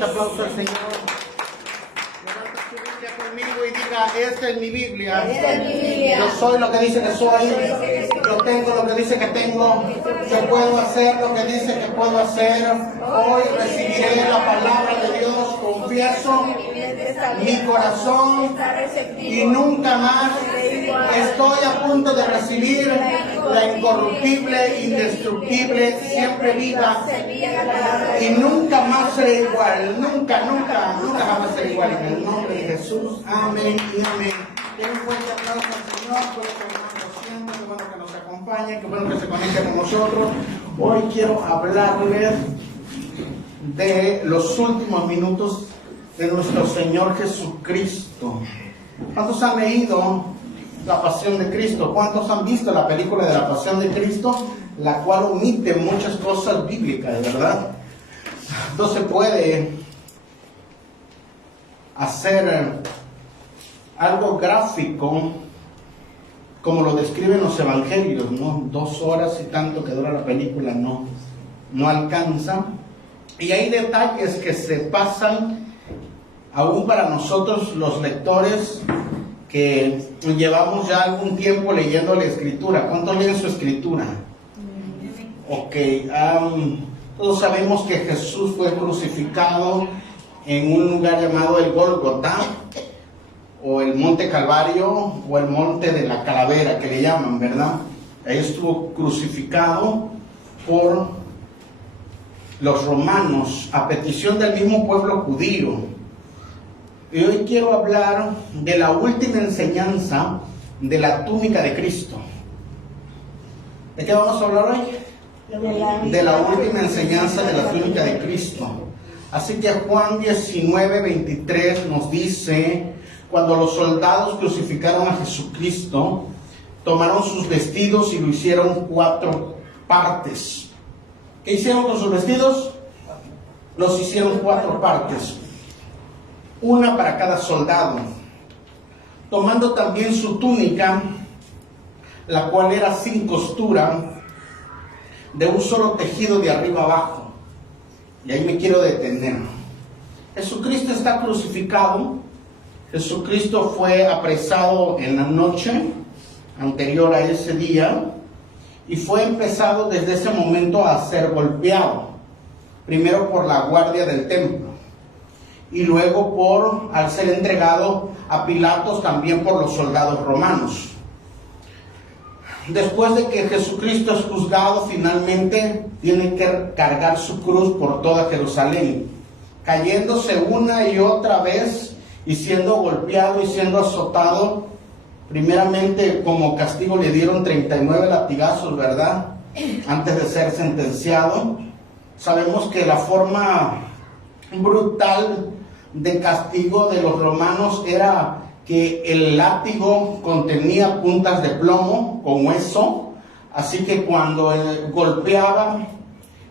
Aplauso al Señor. Levanta su Biblia conmigo y diga: esta es mi Biblia. Yo soy lo que dice que soy. Yo tengo lo que dice que tengo. Yo puedo hacer lo que dice que puedo hacer. Hoy recibiré la palabra de Dios. Confieso mi corazón y nunca más. Estoy a punto de recibir la incorruptible, indestructible, siempre viva, y nunca más seré igual. Nunca jamás seré igual. En el nombre de Jesús. Amén y amén. Den un fuerte aplauso al Señor por este hermano siempre. Qué bueno que nos acompañe, qué bueno que se conecte con nosotros. Hoy quiero hablarles de los últimos minutos de nuestro Señor Jesucristo. ¿Cuántos han leído La Pasión de Cristo? ¿Cuántos han visto la película de La Pasión de Cristo? La cual omite muchas cosas bíblicas, ¿verdad? No se puede hacer algo gráfico como lo describen los evangelios, ¿no? 2 horas y tanto que dura la película no alcanza. Y hay detalles que se pasan aún para nosotros los lectores que llevamos ya algún tiempo leyendo la Escritura. ¿Cuántos leen su Escritura? Ok. Todos sabemos que Jesús fue crucificado en un lugar llamado el Gólgota, o el Monte Calvario, o el Monte de la Calavera, que le llaman, ¿verdad? Ahí estuvo crucificado por los romanos a petición del mismo pueblo judío. Y hoy quiero hablar de la última enseñanza de la túnica de Cristo. ¿De qué vamos a hablar hoy? De la última enseñanza de la túnica de Cristo. Así que Juan 19:23 nos dice: cuando los soldados crucificaron a Jesucristo, tomaron sus vestidos y lo hicieron 4 partes. ¿Qué hicieron con sus vestidos? Los hicieron 4 partes, una para cada soldado, tomando también su túnica, la cual era sin costura, de un solo tejido de arriba abajo. Y ahí me quiero detener. Jesucristo está crucificado. Jesucristo fue apresado en la noche anterior a ese día y fue empezado desde ese momento a ser golpeado, primero por la guardia del templo y luego al ser entregado a Pilatos, también por los soldados romanos. Después de que Jesucristo es juzgado, finalmente tiene que cargar su cruz por toda Jerusalén, cayéndose una y otra vez y siendo golpeado y siendo azotado. Primeramente, como castigo, le dieron 39 latigazos, ¿verdad? Antes de ser sentenciado. Sabemos que la forma brutal de castigo de los romanos era que el látigo contenía puntas de plomo con hueso, así que cuando golpeaba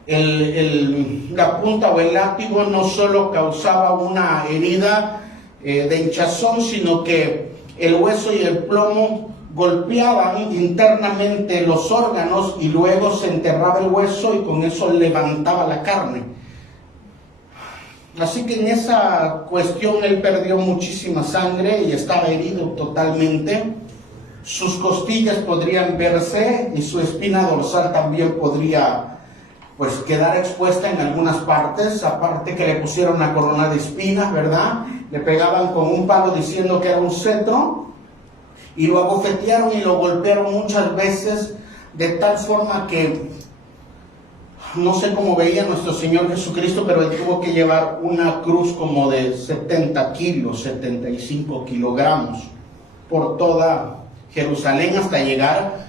la punta o el látigo, no solo causaba una herida de hinchazón, sino que el hueso y el plomo golpeaban internamente los órganos y luego se enterraba el hueso y con eso levantaba la carne. Así que en esa cuestión él perdió muchísima sangre y estaba herido totalmente. Sus costillas podrían verse y su espina dorsal también podría quedar expuesta en algunas partes. Aparte que le pusieron una corona de espinas, ¿verdad? Le pegaban con un palo diciendo que era un cetro y lo abofetearon y lo golpearon muchas veces, de tal forma que no sé cómo veía nuestro Señor Jesucristo, pero él tuvo que llevar una cruz como de 70 kilos, 75 kilogramos, por toda Jerusalén hasta llegar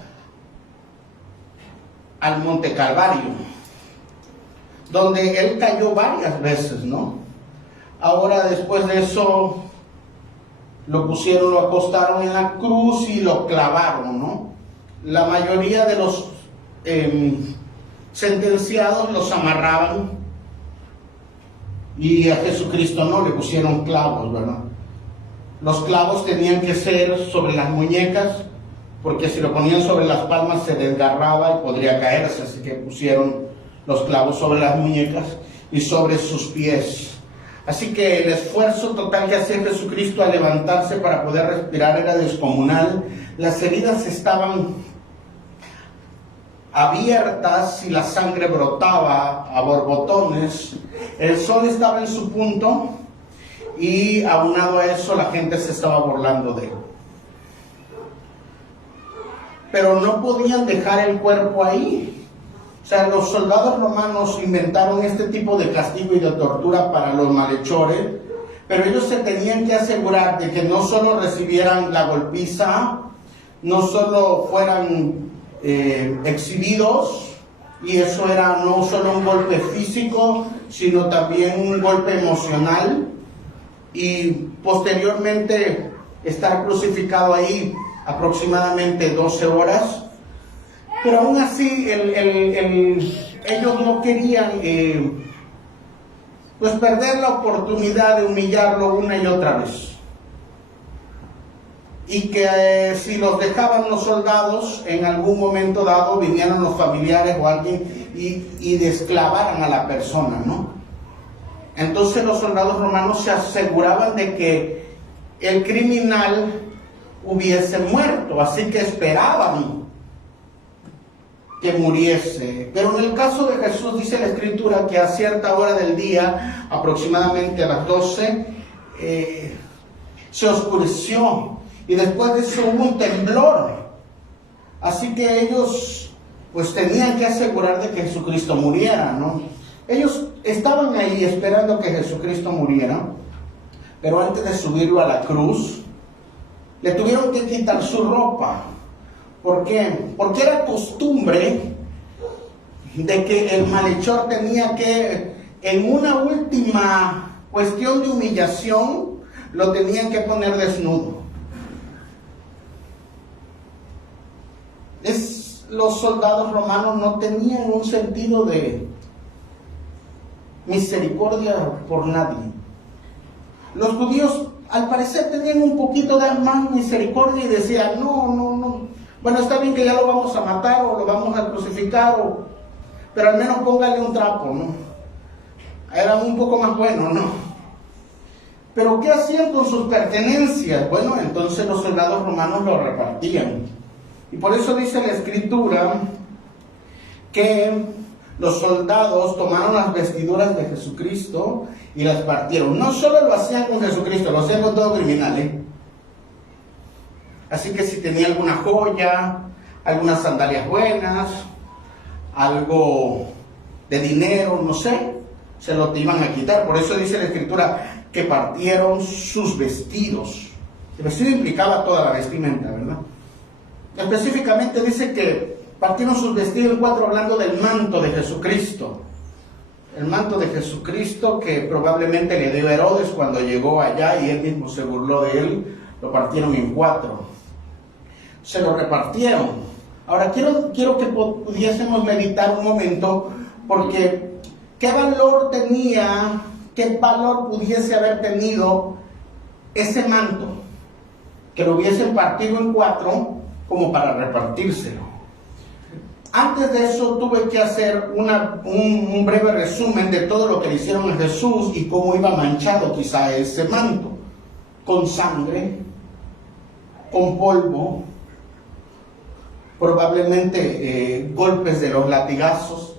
al Monte Calvario, donde él cayó varias veces, ¿no? Ahora, después de eso, lo acostaron en la cruz y lo clavaron, ¿no? La mayoría de los sentenciados los amarraban y a Jesucristo no, le pusieron clavos, ¿verdad? Los clavos tenían que ser sobre las muñecas, porque si lo ponían sobre las palmas se desgarraba y podría caerse, así que pusieron los clavos sobre las muñecas y sobre sus pies. Así que el esfuerzo total que hacía Jesucristo al levantarse para poder respirar era descomunal. Las heridas estaban abiertas y la sangre brotaba a borbotones. El sol estaba en su punto y aunado a eso la gente se estaba burlando de él. Pero no podían dejar el cuerpo ahí. O sea, los soldados romanos inventaron este tipo de castigo y de tortura para los malhechores, pero ellos se tenían que asegurar de que no solo recibieran la golpiza, no solo fueran exhibidos, y eso era no solo un golpe físico, sino también un golpe emocional, y posteriormente estar crucificado ahí aproximadamente 12 horas. Pero aún así ellos no querían pues perder la oportunidad de humillarlo una y otra vez, y que si los dejaban los soldados, en algún momento dado vinieran los familiares o alguien y desclavaran a la persona, ¿no? Entonces los soldados romanos se aseguraban de que el criminal hubiese muerto, así que esperaban que muriese. Pero en el caso de Jesús dice la Escritura que a cierta hora del día, aproximadamente a las 12, se oscureció, y después de eso hubo un temblor. Así que ellos pues tenían que asegurar de que Jesucristo muriera, ¿no? Ellos estaban ahí esperando que Jesucristo muriera, pero antes de subirlo a la cruz, le tuvieron que quitar su ropa. ¿Por qué? Porque era costumbre de que el malhechor tenía que, en una última cuestión de humillación, lo tenían que poner desnudo. Los soldados romanos no tenían un sentido de misericordia por nadie. Los judíos, al parecer, tenían un poquito de más misericordia y decían, no. Bueno, está bien que ya lo vamos a matar o lo vamos a crucificar, pero al menos póngale un trapo, ¿no? Eran un poco más buenos, ¿no? Pero ¿qué hacían con sus pertenencias? Bueno, entonces los soldados romanos lo repartían. Y por eso dice la Escritura que los soldados tomaron las vestiduras de Jesucristo y las partieron. No solo lo hacían con Jesucristo, lo hacían con todo criminal, ¿eh? Así que si tenía alguna joya, algunas sandalias buenas, algo de dinero, no sé, se lo iban a quitar. Por eso dice la Escritura que partieron sus vestidos. El vestido implicaba toda la vestimenta, ¿verdad? Específicamente dice que partieron sus vestidos en 4, hablando del manto de Jesucristo. El manto de Jesucristo que probablemente le dio Herodes cuando llegó allá y él mismo se burló de él, lo partieron en 4. Se lo repartieron. Ahora quiero que pudiésemos meditar un momento, porque ¿qué valor pudiese haber tenido ese manto? Que lo hubiesen partido en 4 como para repartírselo. Antes de eso tuve que hacer un breve resumen de todo lo que le hicieron a Jesús y cómo iba manchado quizá ese manto, con sangre, con polvo, probablemente golpes de los latigazos,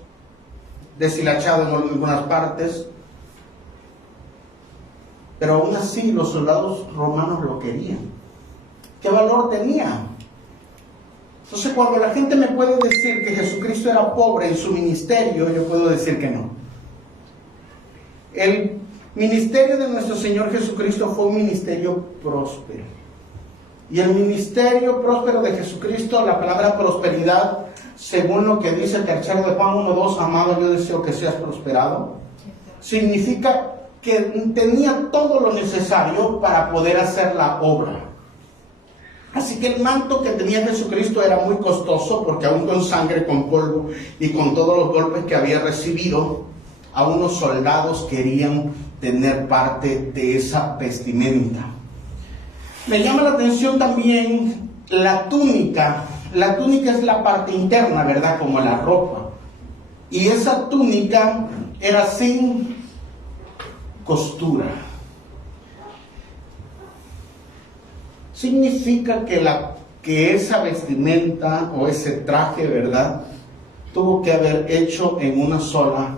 deshilachado en algunas partes, pero aún así los soldados romanos lo querían. ¿Qué valor tenía? Entonces, cuando la gente me puede decir que Jesucristo era pobre en su ministerio, yo puedo decir que no. El ministerio de nuestro Señor Jesucristo fue un ministerio próspero. Y el ministerio próspero de Jesucristo, la palabra prosperidad, según lo que dice el tercero de Juan 1:2, amado, yo deseo que seas prosperado, significa que tenía todo lo necesario para poder hacer la obra. Así que el manto que tenía Jesucristo era muy costoso, porque aún con sangre, con polvo y con todos los golpes que había recibido, aún los soldados querían tener parte de esa vestimenta. Me llama la atención también la túnica. La túnica es la parte interna, ¿verdad? Como la ropa. Y esa túnica era sin costura. Significa que esa vestimenta o ese traje, ¿verdad?, tuvo que haber hecho en una sola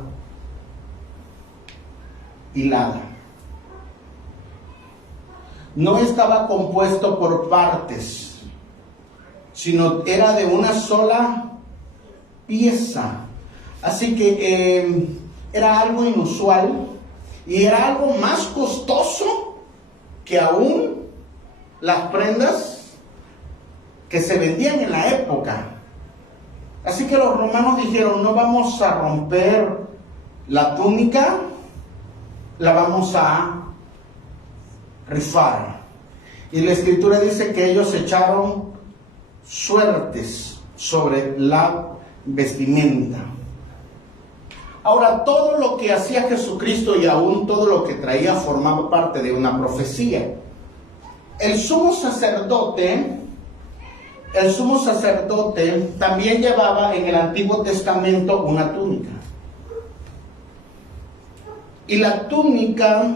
hilada. No estaba compuesto por partes, sino era de una sola pieza. Así que era algo inusual y era algo más costoso que aún las prendas que se vendían en la época. Así que los romanos dijeron: no vamos a romper la túnica, la vamos a rifar. Y la escritura dice que ellos echaron suertes sobre la vestimenta. Ahora, todo lo que hacía Jesucristo y aún todo lo que traía formaba parte de una profecía. El sumo sacerdote también llevaba en el Antiguo Testamento una túnica. Y la túnica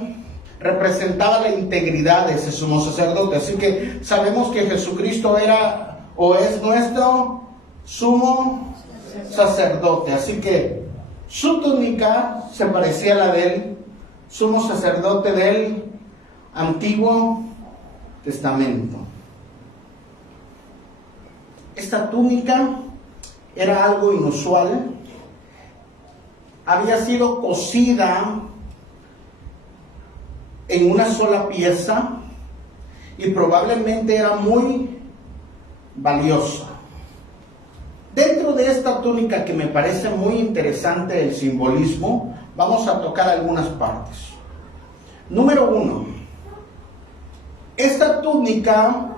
representaba la integridad de ese sumo sacerdote. Así que sabemos que Jesucristo era o es nuestro sumo sacerdote. Así que su túnica se parecía a la del sumo sacerdote del Antiguo Testamento. Esta túnica era algo inusual. Había sido cosida en una sola pieza y probablemente era muy valiosa. Dentro de esta túnica, que me parece muy interesante el simbolismo, vamos a tocar algunas partes. Número 1. Esta túnica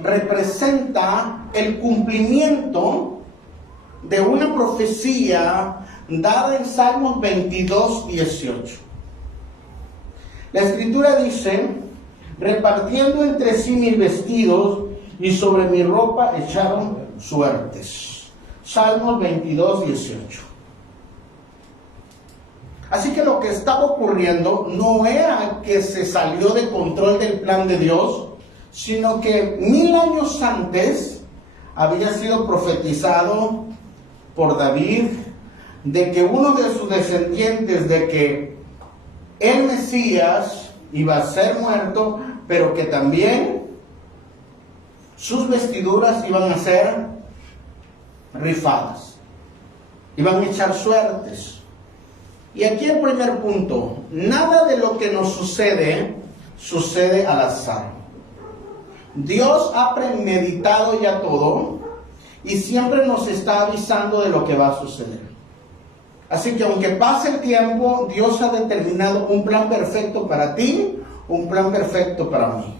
representa el cumplimiento de una profecía dada en Salmos 22:18. La escritura dice: repartiendo entre sí mis vestidos y sobre mi ropa echaron suertes. Salmos 22:18. Así que lo que estaba ocurriendo no era que se salió de control del plan de Dios, sino que 1000 años antes había sido profetizado por David de que uno de sus descendientes, de que el Mesías iba a ser muerto, pero que también sus vestiduras iban a ser rifadas, iban a echar suertes. Y aquí el primer punto: nada de lo que nos sucede al azar. Dios ha premeditado ya todo y siempre nos está avisando de lo que va a suceder. Así que aunque pase el tiempo, Dios ha determinado un plan perfecto para ti, un plan perfecto para mí.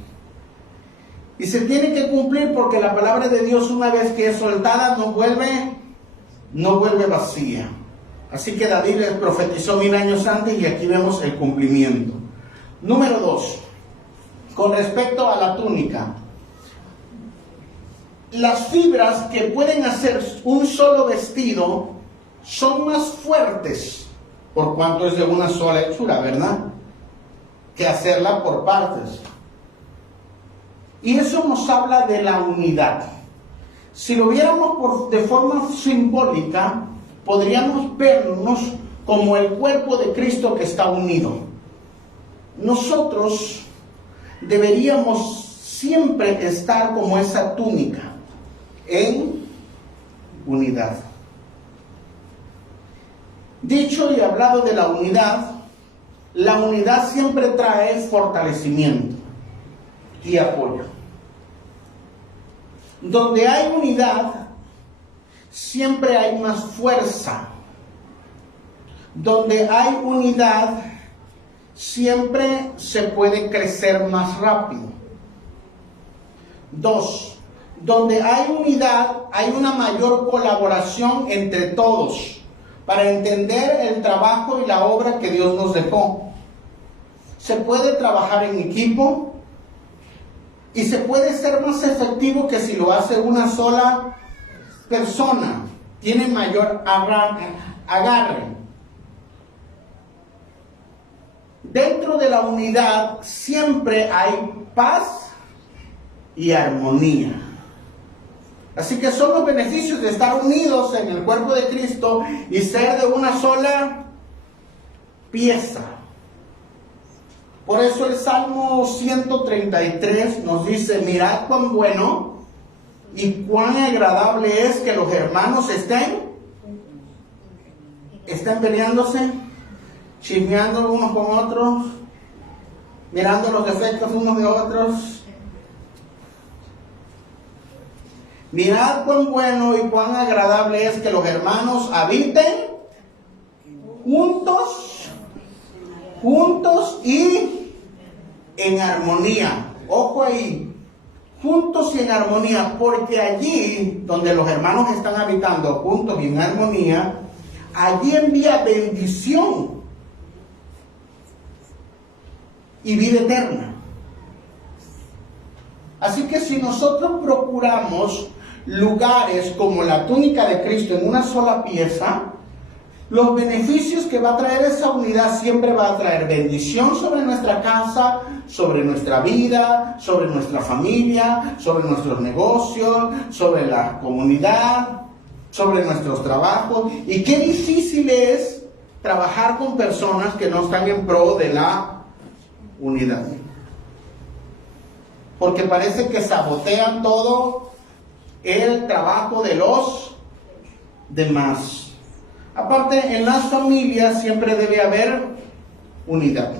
Y se tiene que cumplir, porque la palabra de Dios, una vez que es soltada, no vuelve vacía. Así que David les profetizó 1000 años antes y aquí vemos el cumplimiento. Número 2. Con respecto a la túnica, las fibras que pueden hacer un solo vestido son más fuertes, por cuanto es de una sola hechura, ¿verdad?, que hacerla por partes. Y eso nos habla de la unidad. Si lo viéramos de forma simbólica, podríamos vernos como el cuerpo de Cristo que está unido. Nosotros deberíamos siempre estar como esa túnica, en unidad. Dicho y hablado de la unidad siempre trae fortalecimiento y apoyo. Donde hay unidad, siempre hay más fuerza. Donde hay unidad, siempre se puede crecer más rápido. 2. Donde hay unidad, hay una mayor colaboración entre todos para entender el trabajo y la obra que Dios nos dejó. se puede trabajar en equipo y se puede ser más efectivo que si lo hace una sola persona. Tiene mayor agarre. Dentro de la unidad siempre hay paz y armonía. Así que son los beneficios de estar unidos en el cuerpo de Cristo y ser de una sola pieza. Por eso el Salmo 133 nos dice: mirad cuán bueno y cuán agradable es que los hermanos estén peleándose, chismeando unos con otros, mirando los defectos unos de otros. Mirad cuán bueno y cuán agradable es que los hermanos habiten juntos y en armonía. Ojo ahí, juntos y en armonía, porque allí donde los hermanos están habitando juntos y en armonía, allí envía bendición y vida eterna. Así que si nosotros procuramos lugares como la túnica de Cristo en una sola pieza, los beneficios que va a traer esa unidad siempre va a traer bendición sobre nuestra casa, sobre nuestra vida, sobre nuestra familia, sobre nuestros negocios, sobre la comunidad, sobre nuestros trabajos. Y qué difícil es trabajar con personas que no están en pro de la unidad, porque parece que sabotean todo el trabajo de los demás. Aparte, en las familias siempre debe haber unidad.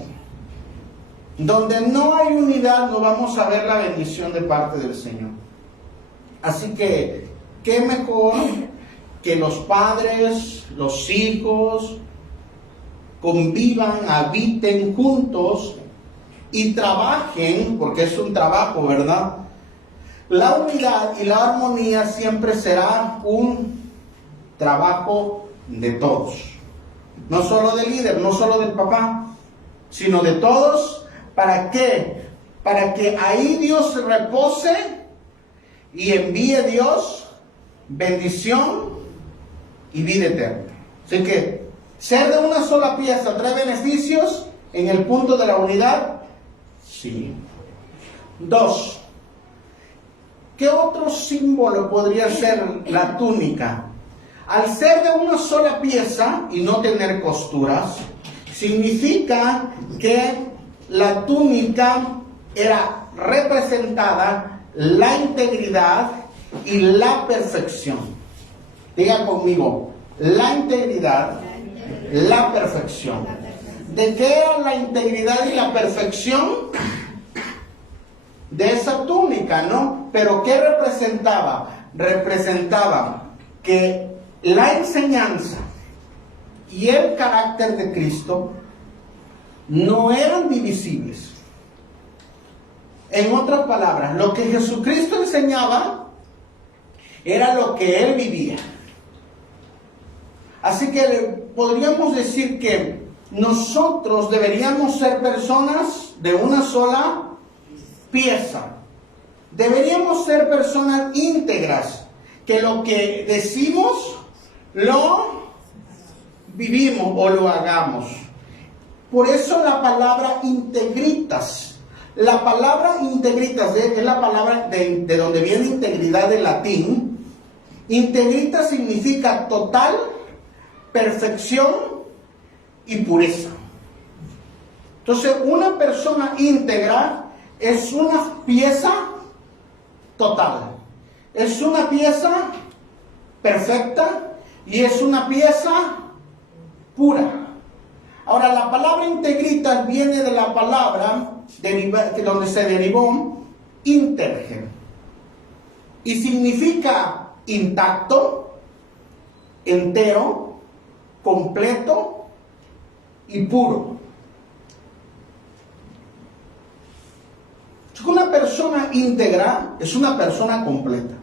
Donde no hay unidad, no vamos a ver la bendición de parte del Señor. Así que, qué mejor que los padres, los hijos, convivan, habiten juntos y trabajen, porque es un trabajo, ¿verdad? La unidad y la armonía siempre será un trabajo de todos. No solo del líder, no solo del papá, sino de todos. ¿Para qué? Para que ahí Dios repose y envíe Dios bendición y vida eterna. Así que ser de una sola pieza trae beneficios en el punto de la unidad. Sí. 2. ¿Qué otro símbolo podría ser la túnica? Al ser de una sola pieza y no tener costuras, significa que la túnica era representada la integridad y la perfección. Diga conmigo, la integridad, la perfección. ¿De qué era la integridad y la perfección? De esa túnica, ¿no? Pero ¿qué representaba? Representaba que la enseñanza y el carácter de Cristo no eran divisibles. En otras palabras, lo que Jesucristo enseñaba era lo que Él vivía. Así que podríamos decir que nosotros deberíamos ser personas de una sola pieza. Deberíamos ser personas íntegras, que lo que decimos lo vivimos o lo hagamos. Por eso la palabra integritas. La palabra integritas es la palabra de donde viene integridad del latín. Integritas significa total, perfección y pureza. Entonces, una persona íntegra es una pieza total. Es una pieza perfecta y es una pieza pura. Ahora, la palabra integritas viene de la palabra donde se derivó interger. Y significa intacto, entero, completo y puro. Una persona íntegra es una persona completa.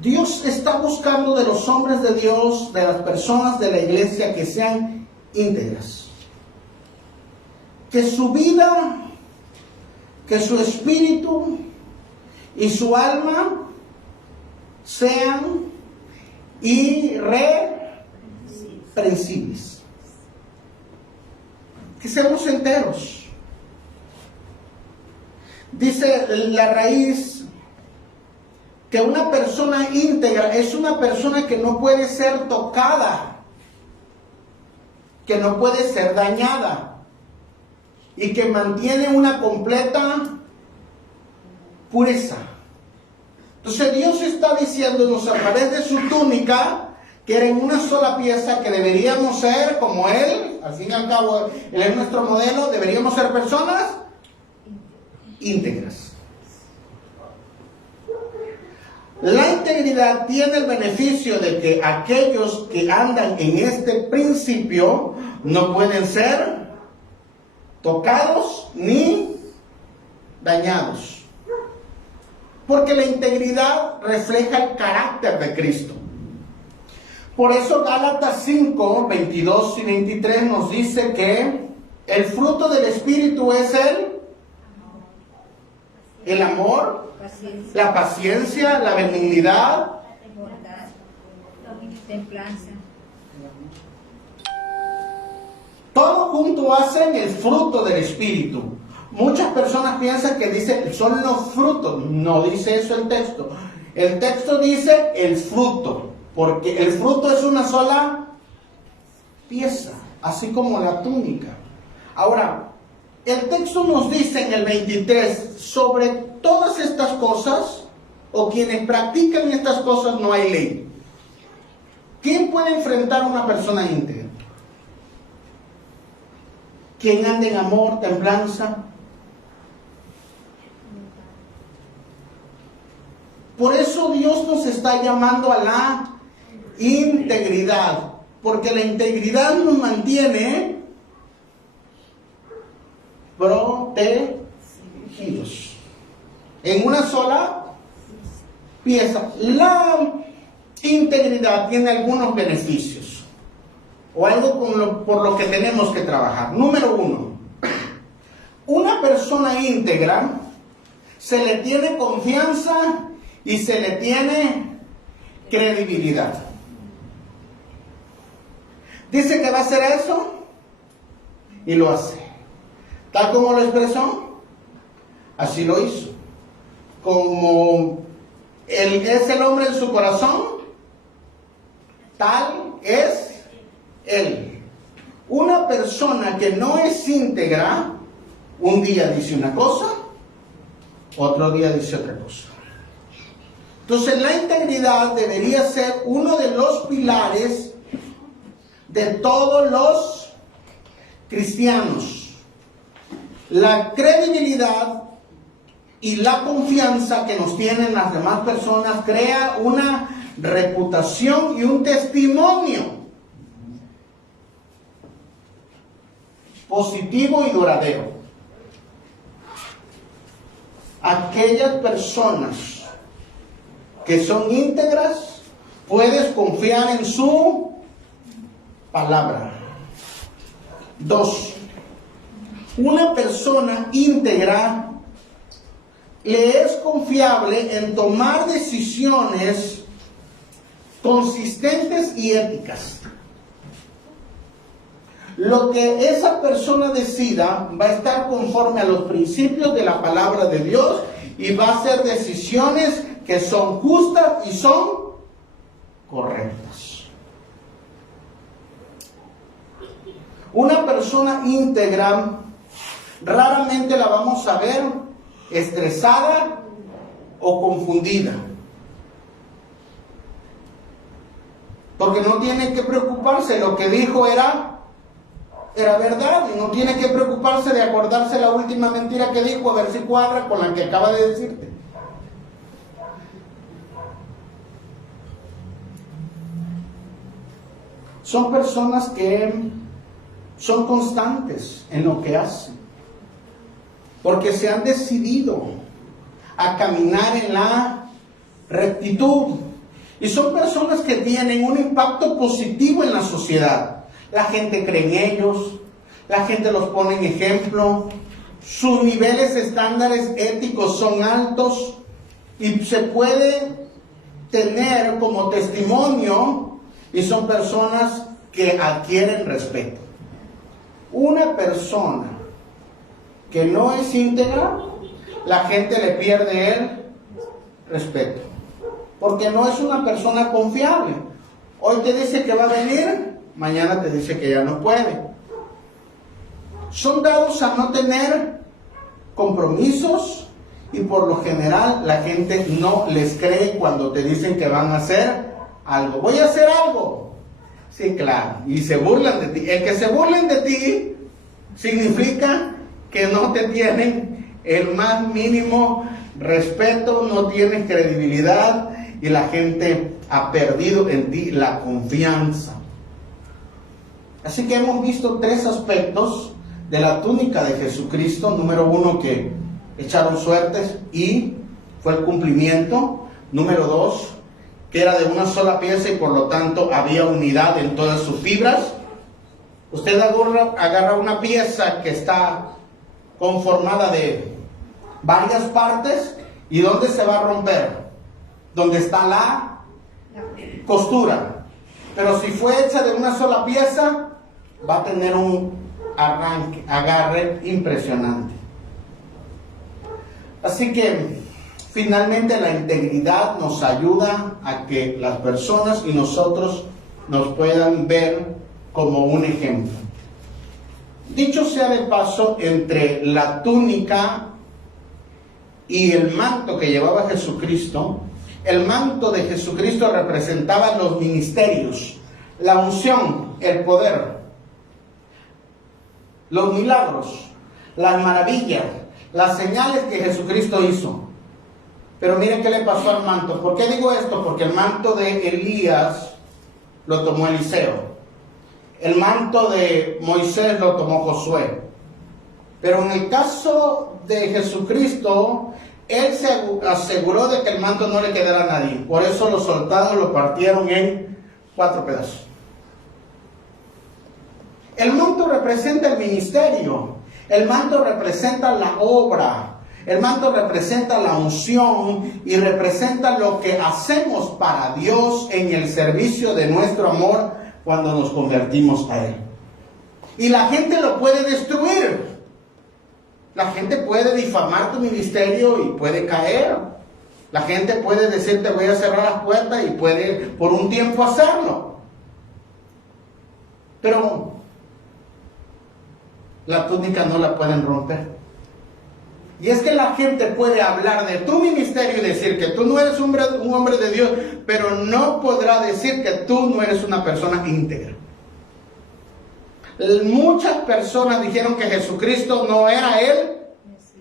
Dios está buscando de los hombres de Dios, de las personas de la iglesia, que sean íntegras. que su vida, que su espíritu y su alma sean irreprensibles. Que seamos enteros. Dice la raíz que una persona íntegra es una persona que no puede ser tocada, que no puede ser dañada y que mantiene una completa pureza. Entonces Dios está diciéndonos a través de su túnica que era en una sola pieza, que deberíamos ser como Él. Al fin y al cabo Él es nuestro modelo. Deberíamos ser personas íntegras. La integridad tiene el beneficio de que aquellos que andan en este principio no pueden ser tocados ni dañados, porque la integridad refleja el carácter de Cristo. Por eso Gálatas 5, 22 y 23 nos dice que el fruto del Espíritu es el amor, la paciencia, la benignidad, bondad, templanza. Todo junto hacen el fruto del Espíritu. Muchas personas piensan que dice son los frutos. No dice eso el texto. El texto dice el fruto, porque el fruto es una sola pieza, así como la túnica. Ahora, el texto nos dice en el 23, sobre todas estas cosas, o quienes practican estas cosas, no hay ley. ¿Quién puede enfrentar a una persona íntegra? ¿Quién anda en amor, templanza? Por eso Dios nos está llamando a la integridad, porque la integridad nos mantiene protegidos en una sola pieza. La integridad tiene algunos beneficios, o algo por lo que tenemos que trabajar. Número 1, una persona íntegra se le tiene confianza y se le tiene credibilidad. Dice que va a hacer eso y lo hace. Tal como lo expresó, así lo hizo. Como él es el hombre en su corazón, tal es él. Una persona que no es íntegra, un día dice una cosa, otro día dice otra cosa. Entonces la integridad debería ser uno de los pilares de todos los cristianos. La credibilidad y la confianza que nos tienen las demás personas crea una reputación y un testimonio positivo y duradero. Aquellas personas que son íntegras, puedes confiar en su palabra. 2, una persona íntegra le es confiable en tomar decisiones consistentes y éticas. Lo que esa persona decida va a estar conforme a los principios de la palabra de Dios y va a hacer decisiones que son justas y son correctas. Una persona íntegra raramente la vamos a ver estresada o confundida, porque no tiene que preocuparse, lo que dijo era verdad, y no tiene que preocuparse de acordarse la última mentira que dijo, a ver si cuadra con la que acaba de decirte. Son personas que son constantes en lo que hacen, porque se han decidido a caminar en la rectitud, y son personas que tienen un impacto positivo en la sociedad. La gente cree en ellos, la gente los pone en ejemplo, sus niveles estándares éticos son altos y se puede tener como testimonio y son personas que adquieren respeto. Una persona que no es íntegra, la gente le pierde el respeto, porque no es una persona confiable. Hoy te dice que va a venir, mañana te dice que ya no puede. Son dados a no tener compromisos y por lo general la gente no les cree cuando te dicen que van a hacer algo. Voy a hacer algo. Sí, claro. Y se burlan de ti. El que se burlen de ti significa que no te tienen el más mínimo respeto, no tienes credibilidad y la gente ha perdido en ti la confianza. Así que hemos visto 3 aspectos de la túnica de Jesucristo. Número 1, que echaron suertes y fue el cumplimiento. Número 2, que era de una sola pieza y por lo tanto había unidad en todas sus fibras. Usted agarra una pieza que está conformada de varias partes y ¿dónde se va a romper? Donde está la costura. Pero si fue hecha de una sola pieza, va a tener un agarre impresionante. Así que finalmente la integridad nos ayuda a que las personas y nosotros nos puedan ver como un ejemplo. Dicho sea de paso, entre la túnica y el manto que llevaba Jesucristo, el manto de Jesucristo representaba los ministerios, la unción, el poder, los milagros, las maravillas, las señales que Jesucristo hizo. Pero miren qué le pasó al manto. ¿Por qué digo esto? Porque el manto de Elías lo tomó Eliseo. El manto de Moisés lo tomó Josué. Pero en el caso de Jesucristo, Él se aseguró de que el manto no le quedara a nadie. Por eso los soldados lo partieron en 4 pedazos. El manto representa el ministerio. El manto representa la obra. El manto representa la unción y representa lo que hacemos para Dios en el servicio de nuestro amor cuando nos convertimos a Él. Y la gente lo puede destruir. La gente puede difamar tu ministerio y puede caer. La gente puede decirte voy a cerrar las puertas y puede por un tiempo hacerlo. Pero la túnica no la pueden romper. Y es que la gente puede hablar de tu ministerio y decir que tú no eres un hombre de Dios, pero no podrá decir que tú no eres una persona íntegra. Muchas personas dijeron que Jesucristo no era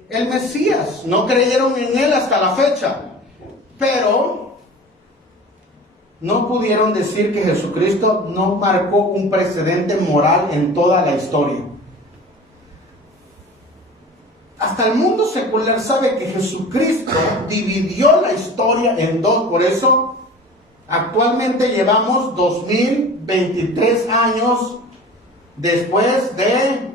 el Mesías. No creyeron en Él hasta la fecha. Pero no pudieron decir que Jesucristo no marcó un precedente moral en toda la historia. Hasta el mundo secular sabe que Jesucristo dividió la historia en 2. Por eso, actualmente llevamos 2023 años después de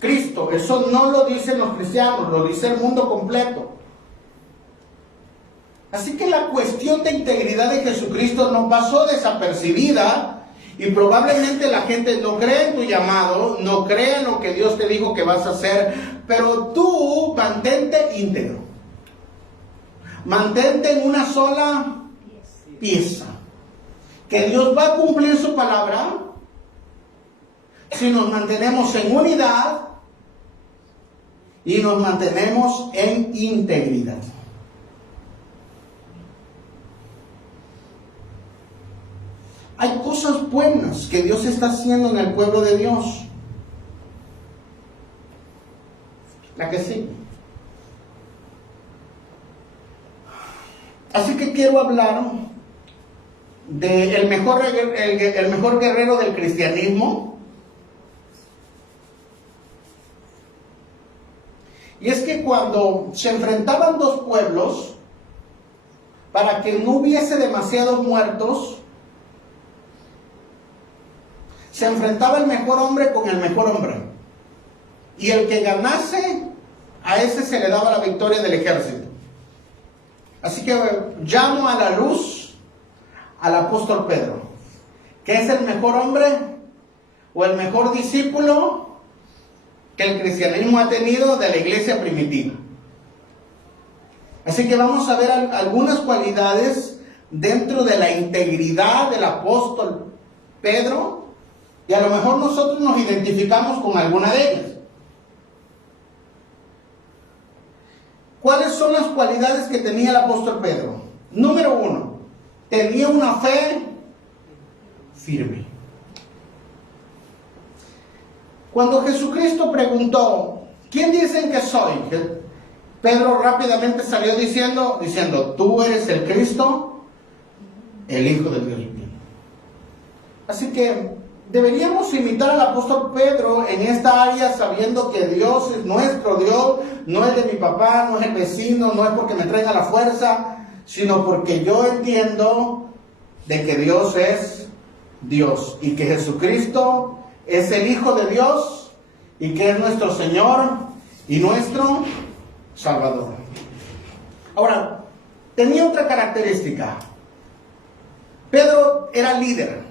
Cristo. Eso no lo dicen los cristianos, lo dice el mundo completo. Así que la cuestión de integridad de Jesucristo no pasó desapercibida. Y probablemente la gente no cree en tu llamado, no cree en lo que Dios te dijo que vas a hacer, pero tú mantente íntegro. Mantente en una sola pieza. Que Dios va a cumplir su palabra si nos mantenemos en unidad y nos mantenemos en integridad. Hay cosas buenas que Dios está haciendo en el pueblo de Dios. La que sí. Así que quiero hablar del mejor guerrero del cristianismo. Y es que cuando se enfrentaban 2 pueblos, para que no hubiese demasiados muertos, se enfrentaba el mejor hombre con el mejor hombre. y el que ganase, a ese se le daba la victoria del ejército. Así que llamo a la luz al apóstol Pedro, que es el mejor hombre o el mejor discípulo que el cristianismo ha tenido de la iglesia primitiva. Así que vamos a ver algunas cualidades dentro de la integridad del apóstol Pedro, y a lo mejor nosotros nos identificamos con alguna de ellas. ¿Cuáles son las cualidades que tenía el apóstol Pedro? Número 1, tenía una fe firme. Cuando Jesucristo preguntó, ¿quién dicen que soy?, Pedro rápidamente salió diciendo, tú eres el Cristo, el Hijo de Dios vivo. Así que deberíamos imitar al apóstol Pedro en esta área, sabiendo que Dios es nuestro Dios, no es de mi papá, no es el vecino, no es porque me traiga la fuerza, sino porque yo entiendo de que Dios es Dios y que Jesucristo es el Hijo de Dios y que es nuestro Señor y nuestro Salvador. Ahora, tenía otra característica. Pedro era líder.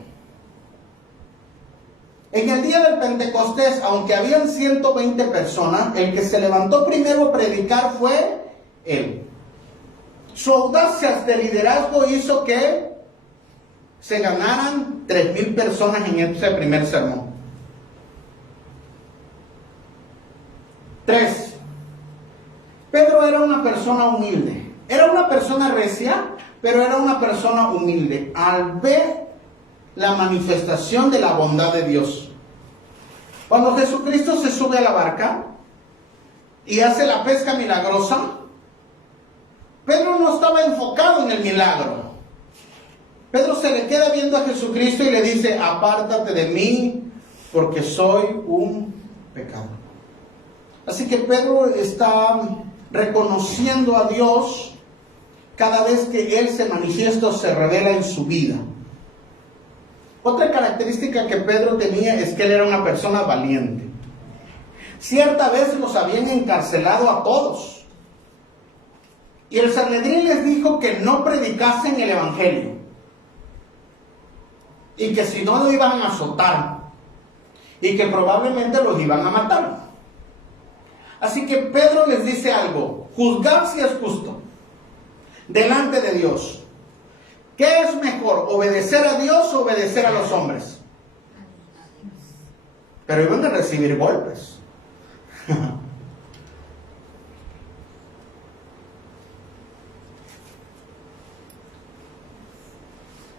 En el día del Pentecostés, aunque habían 120 personas, el que se levantó primero a predicar fue él. Su audacia de liderazgo hizo que se ganaran 3,000 personas en ese primer sermón. 3. Pedro era una persona humilde. Era una persona recia, pero era una persona humilde. Al ver la manifestación de la bondad de Dios. Cuando Jesucristo se sube a la barca y hace la pesca milagrosa, Pedro no estaba enfocado en el milagro. Pedro se le queda viendo a Jesucristo y le dice, apártate de mí, porque soy un pecador. Así que Pedro está reconociendo a Dios cada vez que Él se manifiesta o se revela en su vida. Otra característica que Pedro tenía es que él era una persona valiente. Cierta vez los habían encarcelado a todos. Y el Sanedrín les dijo que no predicasen el Evangelio. Y que si no lo iban a azotar. Y que probablemente los iban a matar. Así que Pedro les dice algo: juzgad si es justo delante de Dios. ¿Qué es mejor, obedecer a Dios o obedecer a los hombres? Pero iban a recibir golpes.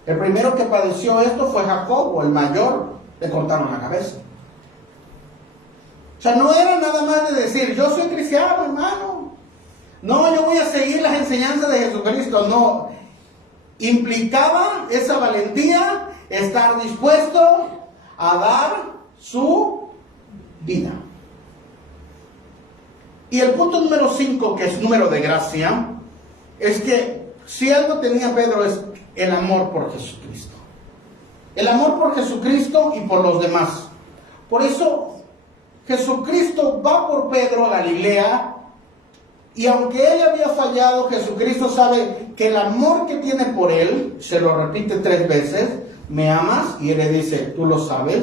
El primero que padeció esto fue Jacobo, el mayor. Le cortaron la cabeza. O sea, no era nada más de decir, yo soy cristiano, hermano. No, yo voy a seguir las enseñanzas de Jesucristo. No. Implicaba esa valentía, estar dispuesto a dar su vida. Y el punto número 5, que es número de gracia, es que si algo tenía Pedro es el amor por Jesucristo. El amor por Jesucristo y por los demás. Por eso Jesucristo va por Pedro a Galilea. Y aunque él había fallado, Jesucristo sabe que el amor que tiene por él, se lo repite 3 veces, ¿me amas? Y él le dice, tú lo sabes.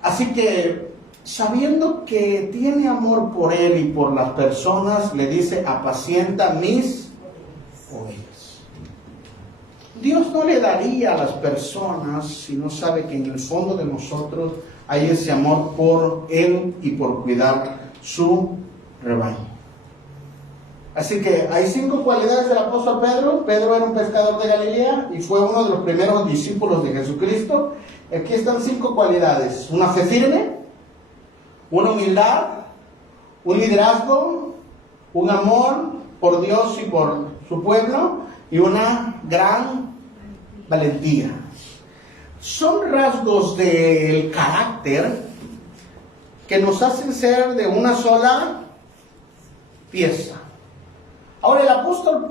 Así que, sabiendo que tiene amor por él y por las personas, le dice, apacienta mis ovejas. Dios no le daría a las personas si no sabe que en el fondo de nosotros hay ese amor por él y por cuidar su rebaño. Así que hay 5 cualidades del apóstol Pedro. Pedro era un pescador de Galilea y fue uno de los primeros discípulos de Jesucristo. Aquí están 5 cualidades: una fe firme, una humildad, un liderazgo, un amor por Dios y por su pueblo y una gran valentía. Son rasgos del carácter que nos hacen ser de una sola pieza. Ahora, el apóstol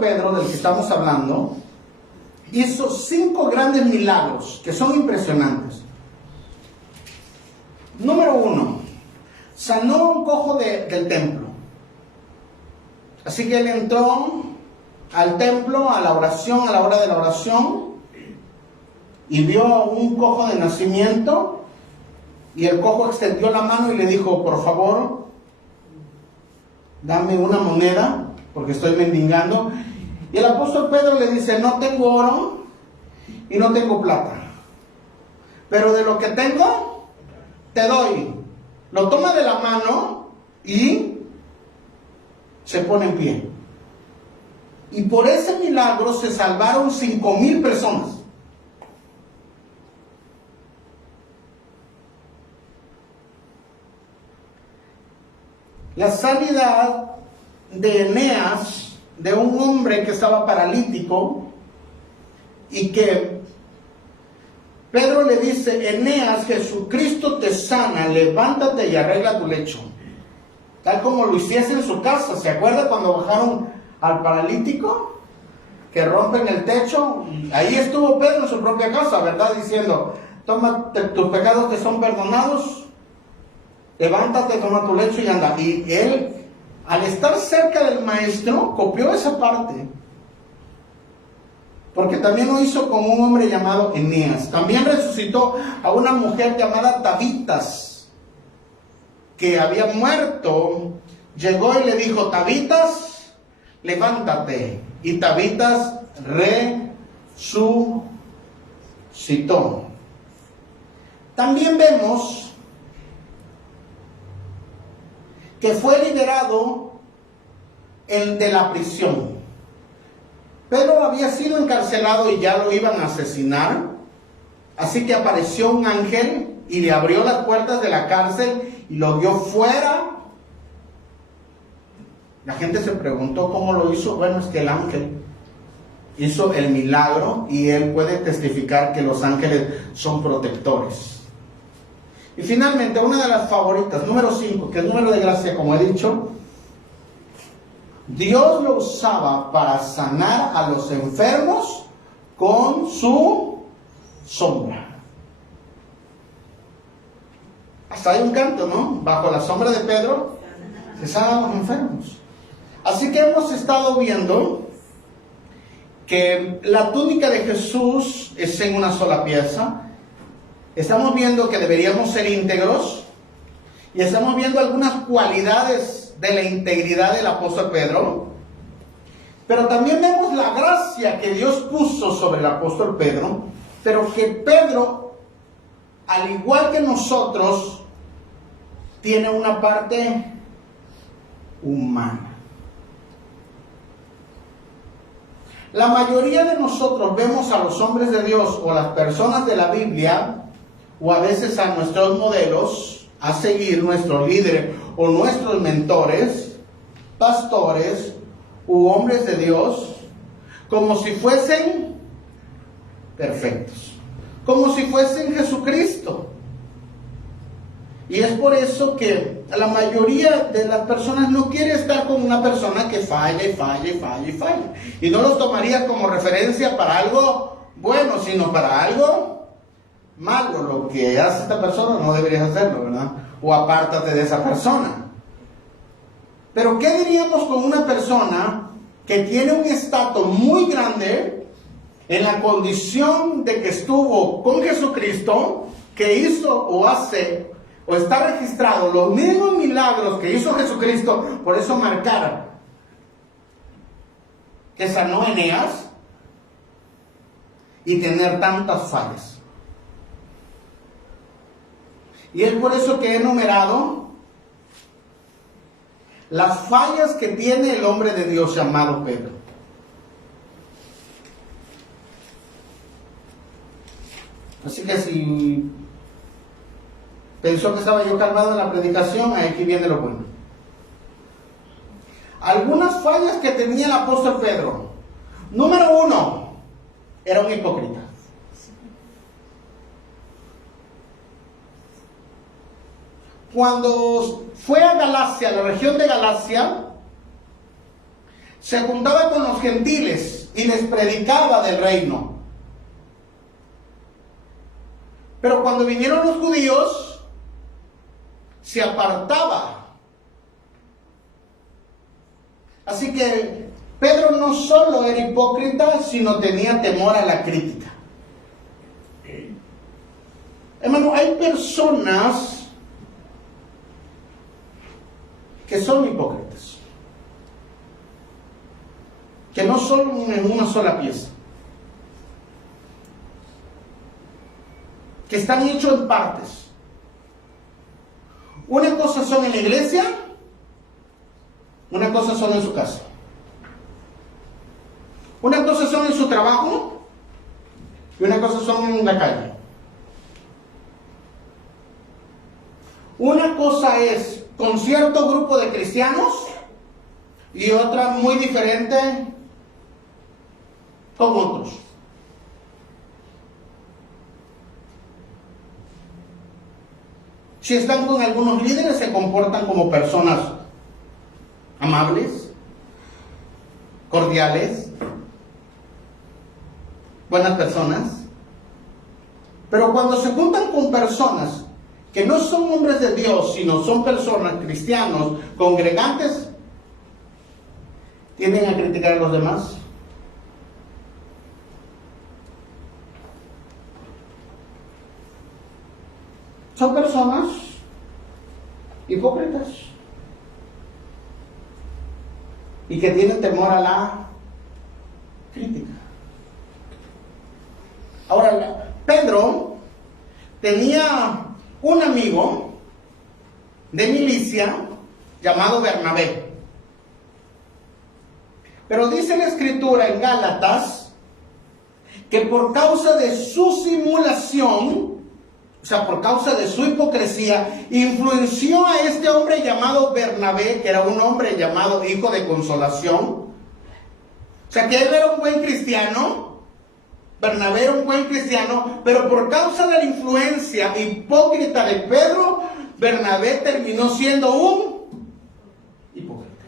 Pedro, del que estamos hablando, hizo 5 grandes milagros que son impresionantes. Número 1, sanó a un cojo del templo. Así que él entró al templo, a la oración, a la hora de la oración, y vio a un cojo de nacimiento, y el cojo extendió la mano y le dijo: por favor, dame una moneda, porque estoy mendigando. Y el apóstol Pedro le dice: no tengo oro y no tengo plata, pero de lo que tengo, te doy. Lo toma de la mano y se pone en pie. Y por ese milagro se salvaron 5,000 personas. La sanidad de Eneas, de un hombre que estaba paralítico, y que Pedro le dice: Eneas, Jesucristo te sana, levántate y arregla tu lecho. Tal como lo hiciese en su casa. ¿Se acuerda cuando bajaron al paralítico? Que rompen el techo. Y ahí estuvo Pedro en su propia casa, ¿verdad? Diciendo: toma, tus pecados te son perdonados, levántate, toma tu lecho y anda. Y él, al estar cerca del maestro, copió esa parte. Porque también lo hizo con un hombre llamado Eneas. También resucitó a una mujer llamada Tabitas, que había muerto. Llegó y le dijo: Tabitas, levántate. Y Tabitas resucitó. También vemos que fue liberado de la prisión. Pedro había sido encarcelado y ya lo iban a asesinar. Así que apareció un ángel y le abrió las puertas de la cárcel y lo dio fuera. La gente se preguntó cómo lo hizo. Bueno, es que el ángel hizo el milagro y él puede testificar que los ángeles son protectores. Y finalmente, una de las favoritas, número 5, que es número de gracia, como he dicho. Dios lo usaba para sanar a los enfermos con su sombra. Hasta hay un canto, ¿no? Bajo la sombra de Pedro se sanan los enfermos. Así que hemos estado viendo que la túnica de Jesús es en una sola pieza. Estamos viendo que deberíamos ser íntegros. Y estamos viendo algunas cualidades de la integridad del apóstol Pedro. Pero también vemos la gracia que Dios puso sobre el apóstol Pedro. Pero que Pedro, al igual que nosotros, tiene una parte humana. La mayoría de nosotros vemos a los hombres de Dios o a las personas de la Biblia, o a veces a nuestros modelos a seguir, nuestros líderes o nuestros mentores, pastores u hombres de Dios, como si fuesen perfectos, como si fuesen Jesucristo. Y es por eso que la mayoría de las personas no quiere estar con una persona que falla y falla y falla y falla. Y no los tomaría como referencia para algo bueno, sino para algo malo. Lo que hace esta persona no deberías hacerlo, ¿verdad? O apártate de esa persona. Pero ¿qué diríamos con una persona que tiene un estatus muy grande en la condición de que estuvo con Jesucristo, que hizo o hace o está registrado los mismos milagros que hizo Jesucristo? Por eso marcar que sanó a Eneas y tener tantas fallas. Y es por eso que he enumerado las fallas que tiene el hombre de Dios llamado Pedro. Así que si pensó que estaba yo calmado en la predicación, aquí viene lo bueno. Algunas fallas que tenía el apóstol Pedro. Número 1, era un hipócrita. Cuando fue a Galacia, a la región de Galacia, se juntaba con los gentiles y les predicaba del reino. Pero cuando vinieron los judíos, se apartaba. Así que Pedro no solo era hipócrita, sino tenía temor a la crítica. Hermano, hay personas que son hipócritas, que no son en una sola pieza, que están hechos en partes. Una cosa son en la iglesia, una cosa son en su casa. Una cosa son en su trabajo y una cosa son en la calle. Una cosa es con cierto grupo de cristianos y otra muy diferente con otros. Si están con algunos líderes, se comportan como personas amables, cordiales, buenas personas. Pero cuando se juntan con personas que no son hombres de Dios, sino son personas, cristianos, congregantes, tienden a criticar a los demás. Son personas hipócritas y que tienen temor a la crítica. Ahora, Pedro tenía un amigo de milicia llamado Bernabé. Pero dice la Escritura en Gálatas que por causa de su simulación, o sea, por causa de su hipocresía, influenció a este hombre llamado Bernabé, que era un hombre llamado hijo de consolación. O sea, que él era un buen cristiano. Bernabé era un buen cristiano, pero por causa de la influencia hipócrita de Pedro, Bernabé terminó siendo un hipócrita.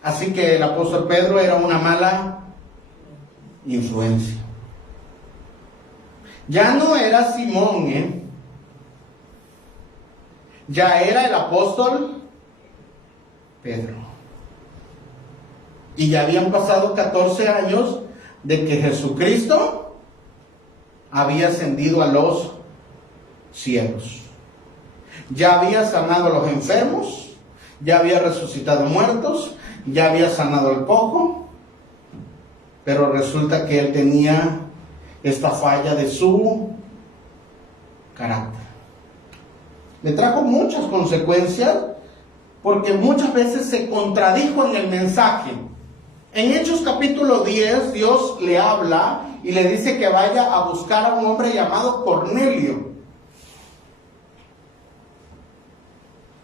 Así que el apóstol Pedro era una mala influencia. Ya no era Simón, ya era el apóstol Pedro. Y ya habían pasado 14 años de que Jesucristo había ascendido a los cielos. Ya había sanado a los enfermos, ya había resucitado muertos, ya había sanado al cojo, pero resulta que él tenía esta falla de su carácter. Le trajo muchas consecuencias porque muchas veces se contradijo en el mensaje. En Hechos capítulo 10, Dios le habla y le dice que vaya a buscar a un hombre llamado Cornelio.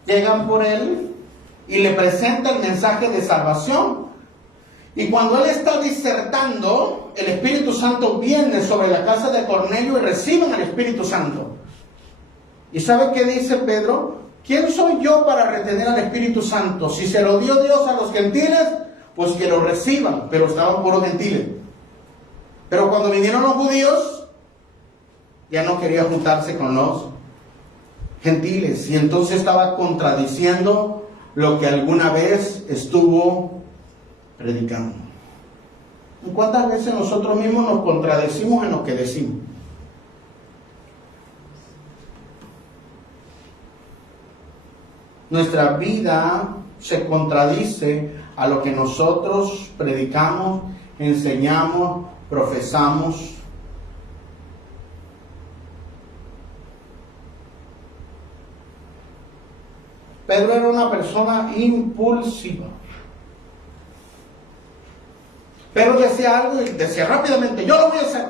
Llegan por él y le presenta el mensaje de salvación. Y cuando él está disertando, el Espíritu Santo viene sobre la casa de Cornelio y reciben al Espíritu Santo. ¿Y sabe qué dice Pedro? ¿Quién soy yo para retener al Espíritu Santo? Si se lo dio Dios a los gentiles, pues que lo reciban, pero estaban puros gentiles. Pero cuando vinieron los judíos, ya no quería juntarse con los gentiles, y entonces estaba contradiciendo lo que alguna vez estuvo predicando. ¿Y cuántas veces nosotros mismos nos contradecimos en lo que decimos? Nuestra vida se contradice a lo que nosotros predicamos, enseñamos, profesamos. Pedro era una persona impulsiva. Pedro decía algo y decía rápidamente: yo lo voy a hacer.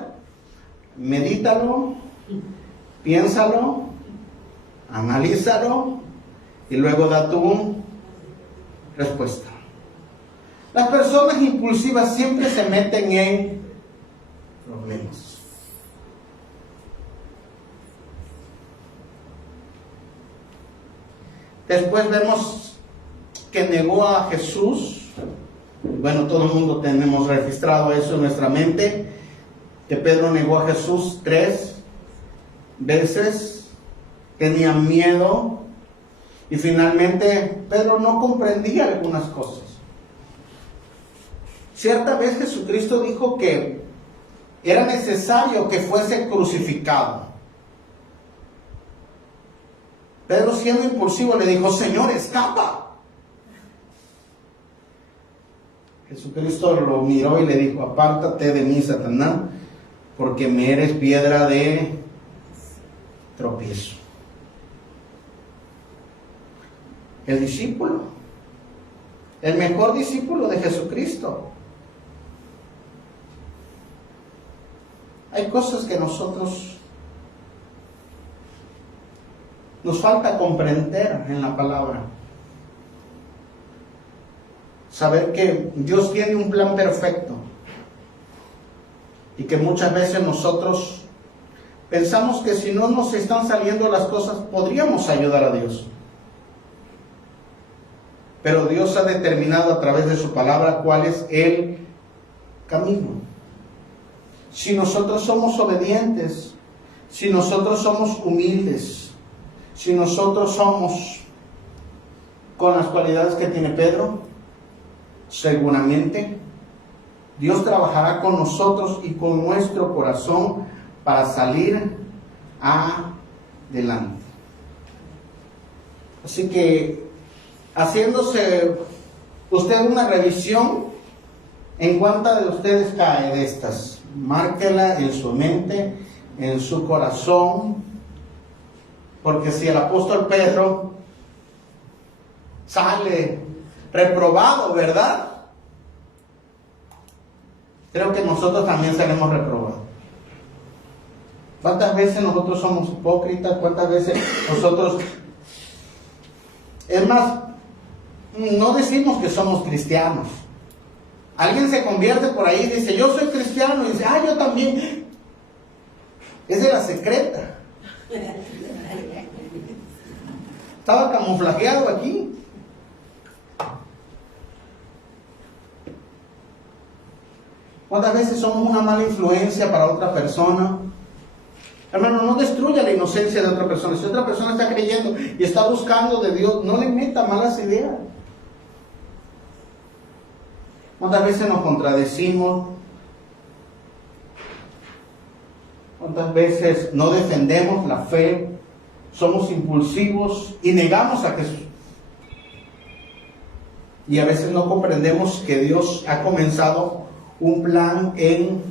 Medítalo, piénsalo, analízalo y luego da tu respuesta. Las personas impulsivas siempre se meten en problemas. Después vemos que negó a Jesús. Bueno, todo el mundo tenemos registrado eso en nuestra mente, que Pedro negó a Jesús 3 veces tenían miedo, y finalmente Pedro no comprendía algunas cosas. Cierta vez Jesucristo dijo que era necesario que fuese crucificado. Pedro, siendo impulsivo, le dijo: Señor, escapa. Jesucristo lo miró y le dijo: apártate de mí, Satanás, porque me eres piedra de tropiezo. El discípulo, el mejor discípulo de Jesucristo. Hay cosas que nosotros nos falta comprender en la palabra. Saber que Dios tiene un plan perfecto y que muchas veces nosotros pensamos que si no nos están saliendo las cosas podríamos ayudar a Dios. Pero Dios ha determinado a través de su palabra cuál es el camino. Si nosotros somos obedientes, si nosotros somos humildes, si nosotros somos con las cualidades que tiene Pedro, seguramente Dios trabajará con nosotros y con nuestro corazón para salir adelante. Así que, haciéndose usted una revisión, ¿en cuántas de ustedes cae de estas? Márquela en su mente, en su corazón, porque si el apóstol Pedro sale reprobado, ¿verdad? Creo que nosotros también seremos reprobados. ¿Cuántas veces nosotros somos hipócritas? ¿Cuántas veces nosotros... Es más, no decimos que somos cristianos. Alguien se convierte por ahí y dice: yo soy cristiano, y dice: yo también. Es de la secreta. Estaba camuflajeado aquí. ¿Cuántas veces somos una mala influencia para otra persona? Hermano, no destruya la inocencia de otra persona. Si otra persona está creyendo y está buscando de Dios, no le meta malas ideas. ¿Cuántas veces nos contradecimos? ¿Cuántas veces no defendemos la fe? Somos impulsivos y negamos a Jesús. Y a veces no comprendemos que Dios ha comenzado un plan en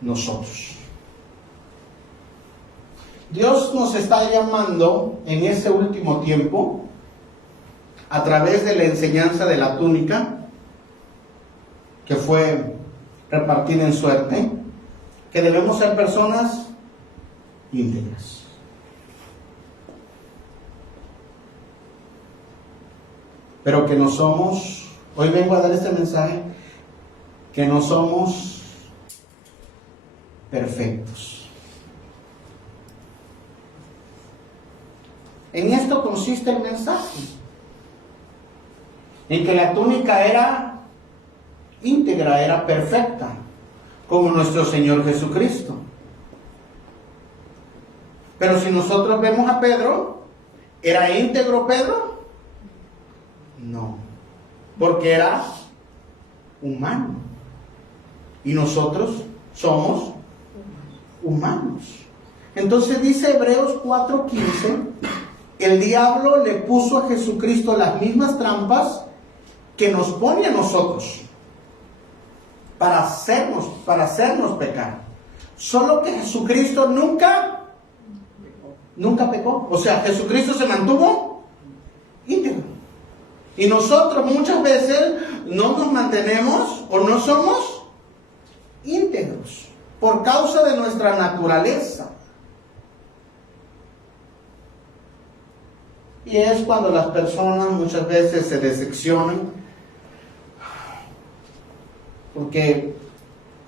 nosotros. Dios nos está llamando en ese último tiempo, a través de la enseñanza de la túnica, que fue repartida en suerte, que debemos ser personas íntegras. Pero que no somos, hoy vengo a dar este mensaje, que no somos perfectos. En esto consiste el mensaje, en que la túnica era íntegra, era perfecta, como nuestro Señor Jesucristo. Pero si nosotros vemos a Pedro, ¿era íntegro Pedro? No, porque era humano. Y nosotros somos humanos. Entonces dice Hebreos 4:15, el diablo le puso a Jesucristo las mismas trampas que nos pone a nosotros para hacernos pecar. Solo que Jesucristo nunca pecó. O sea, Jesucristo se mantuvo íntegro. Y nosotros muchas veces no nos mantenemos o no somos íntegros por causa de nuestra naturaleza. Y es cuando las personas muchas veces se decepcionan, porque,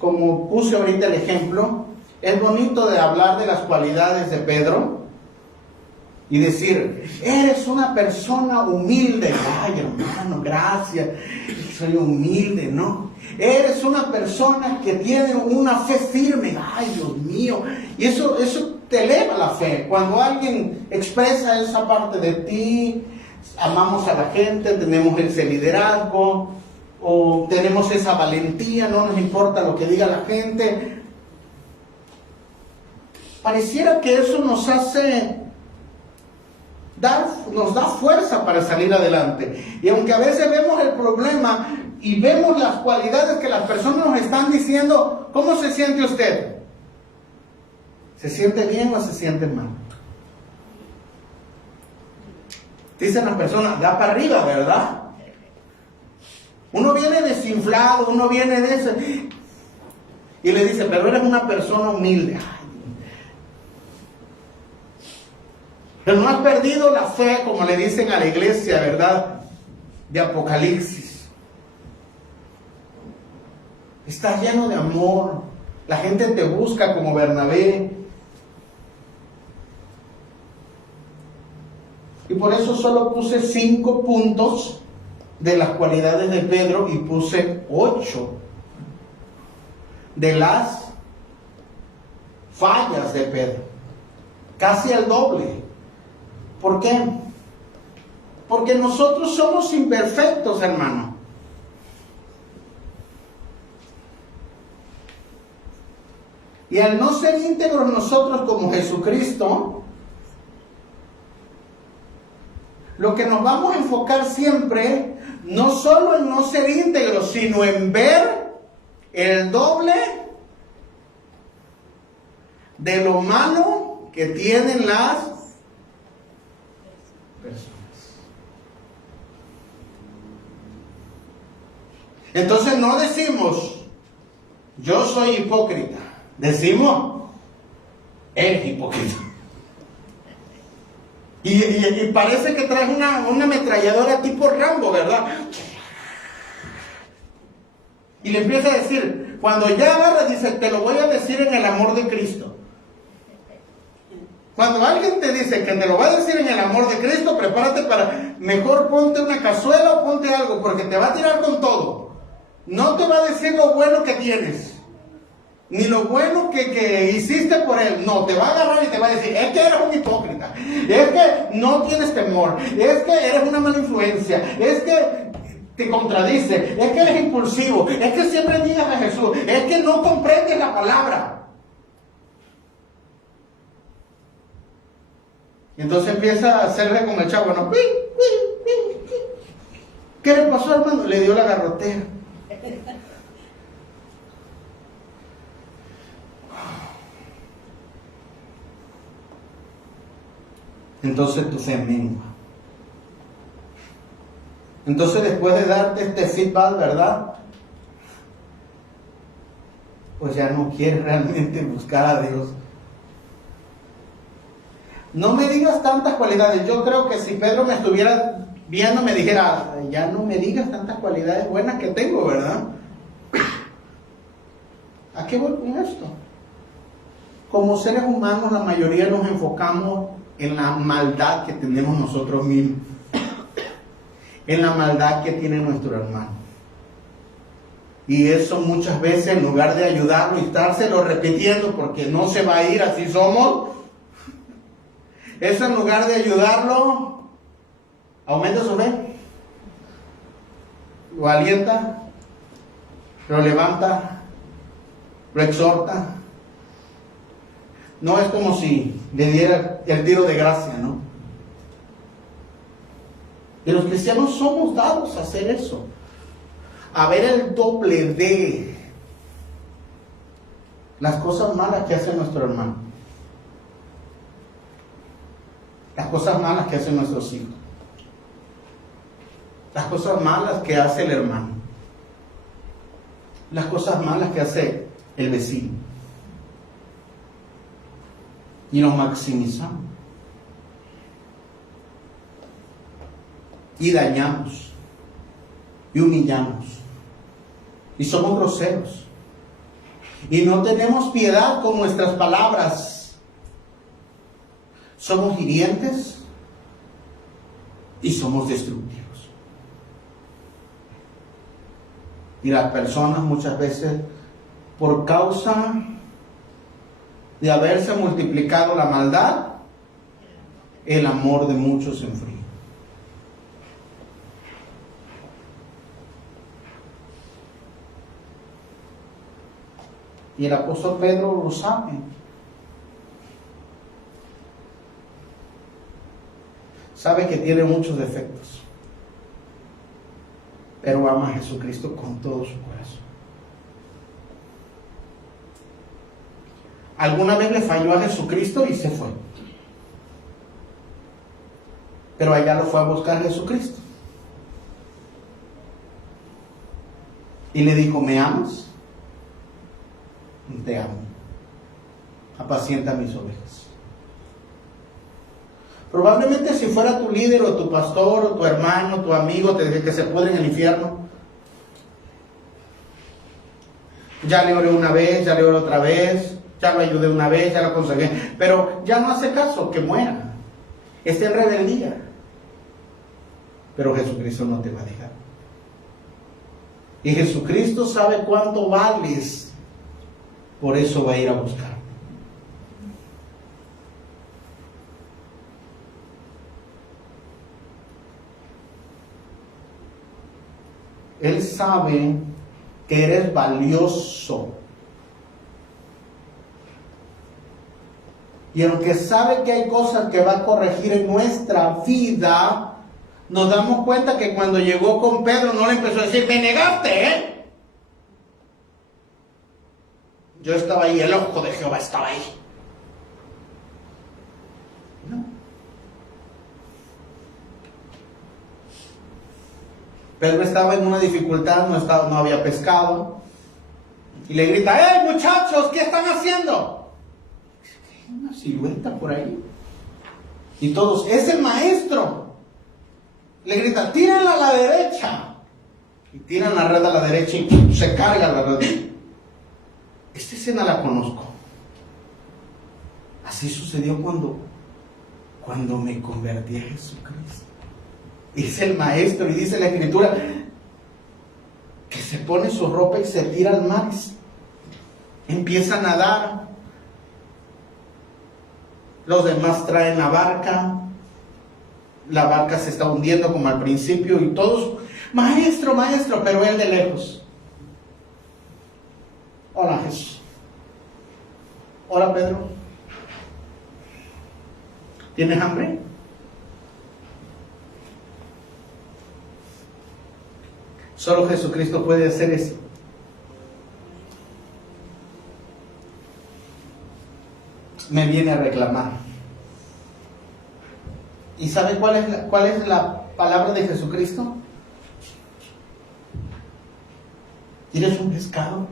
como puse ahorita el ejemplo, es bonito de hablar de las cualidades de Pedro y decir: eres una persona humilde. Ay, hermano, gracias, soy humilde, ¿no? Eres una persona que tiene una fe firme. Ay, Dios mío. Y eso te eleva la fe. Cuando alguien expresa esa parte de ti, amamos a la gente, tenemos ese liderazgo, o tenemos esa valentía, no nos importa lo que diga la gente. Pareciera que eso nos hace nos da fuerza para salir adelante. Y aunque a veces vemos el problema y vemos las cualidades que las personas nos están diciendo, ¿cómo se siente usted? ¿Se siente bien o se siente mal? Dicen las personas, da para arriba, ¿verdad? Uno viene desinflado, uno viene de eso. Y le dice, pero eres una persona humilde. Pero no has perdido la fe, como le dicen a la iglesia, ¿verdad? De Apocalipsis. Estás lleno de amor. La gente te busca como Bernabé. Y por eso solo puse 5 puntos de las cualidades de Pedro y puse 8 de las fallas de Pedro. Casi el doble. ¿Por qué? Porque nosotros somos imperfectos, hermano. Y al no ser íntegros nosotros como Jesucristo, lo que nos vamos a enfocar siempre, no solo en no ser íntegros, sino en ver el doble de lo malo que tienen las personas. Entonces no decimos, yo soy hipócrita. Decimos, eres hipócrita. Y parece que traes una ametralladora tipo Rambo, ¿verdad? Y le empieza a decir, cuando ya agarra, dice, te lo voy a decir en el amor de Cristo. Cuando alguien te dice que te lo va a decir en el amor de Cristo, prepárate para, mejor ponte una cazuela o ponte algo, porque te va a tirar con todo. No te va a decir lo bueno que tienes, ni lo bueno que hiciste por él. No, te va a agarrar y te va a decir, es que eres un hipócrita, es que no tienes temor, es que eres una mala influencia, es que te contradice, es que eres impulsivo, es que siempre niegas a Jesús, es que no comprendes la palabra. Y entonces empieza a hacerle como el chavo, ¿no? ¿Qué le pasó, hermano? Le dio la garrotea. Entonces tu fe mengua. Entonces después de darte este feedback, ¿verdad? Pues ya no quieres realmente buscar a Dios. No me digas tantas cualidades. Yo creo que si Pedro me estuviera viendo me dijera, ya no me digas tantas cualidades buenas que tengo, ¿verdad? ¿A qué voy con esto? Como seres humanos la mayoría nos enfocamos en la maldad que tenemos nosotros mismos, en la maldad que tiene nuestro hermano. Y eso muchas veces, en lugar de ayudarlo y estárselo repitiendo porque no se va a ir, así somos, eso en lugar de ayudarlo, aumenta su fe, lo alienta, lo levanta, lo exhorta. No es como si le diera el tiro de gracia, ¿no? Y los cristianos somos dados a hacer eso, a ver el doble de las cosas malas que hace nuestro hermano, las cosas malas que hacen nuestros hijos, las cosas malas que hace el hermano, las cosas malas que hace el vecino. Y lo maximizamos. Y dañamos. Y humillamos. Y somos groseros. Y no tenemos piedad con nuestras palabras. Somos hirientes y somos destructivos. Y las personas muchas veces, por causa de haberse multiplicado la maldad, el amor de muchos se enfría. Y el apóstol Pedro lo sabe. Sabe que tiene muchos defectos, pero ama a Jesucristo con todo su corazón. Alguna vez le falló a Jesucristo y se fue. Pero allá lo fue a buscar Jesucristo. Y le dijo, ¿me amas? Te amo. Apacienta mis ovejas. Probablemente si fuera tu líder o tu pastor o tu hermano, tu amigo, te dije que se pudre en el infierno. Ya le oré una vez, ya le oré otra vez, ya lo ayudé una vez, ya lo aconsejé, pero ya no hace caso, que muera. Está en rebeldía. Pero Jesucristo no te va a dejar. Y Jesucristo sabe cuánto vales. Por eso va a ir a buscar. Él sabe que eres valioso. Y aunque sabe que hay cosas que va a corregir en nuestra vida, nos damos cuenta que cuando llegó con Pedro no le empezó a decir, me negaste, ¿eh? Yo estaba ahí, el ojo de Jehová estaba ahí. No. Pedro estaba en una dificultad, no había pescado. Y le grita, ¡hey muchachos! ¿Qué están haciendo? Hay una silueta por ahí. Y todos, ¡es el maestro! Le grita, tírenla a la derecha. Y tiran la red a la derecha y se carga la red. Esta escena la conozco. Así sucedió cuando me convertí a Jesucristo. Es el maestro y dice la escritura que se pone su ropa y se tira al mar. Empieza a nadar. Los demás traen la barca. La barca se está hundiendo como al principio y todos, maestro, maestro, pero él de lejos. Hola Jesús. Hola Pedro. ¿Tienes hambre? Solo Jesucristo puede hacer eso. Me viene a reclamar. ¿Y sabe cuál es la palabra de Jesucristo? ¿Tienes un pescado?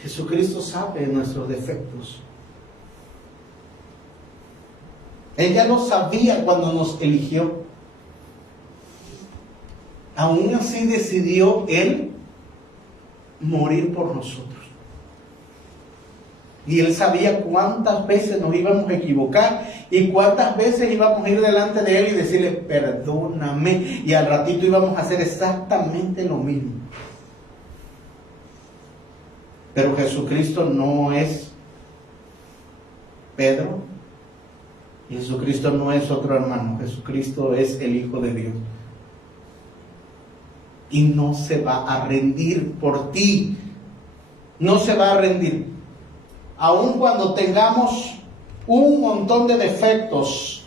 Jesucristo sabe nuestros defectos. Él ya lo sabía cuando nos eligió. Aún así decidió Él morir por nosotros. Y Él sabía cuántas veces nos íbamos a equivocar y cuántas veces íbamos a ir delante de Él y decirle, perdóname. Y al ratito íbamos a hacer exactamente lo mismo. Pero Jesucristo no es Pedro. Jesucristo no es otro hermano. Jesucristo es el Hijo de Dios. Y no se va a rendir por ti. No se va a rendir. Aun cuando tengamos un montón de defectos,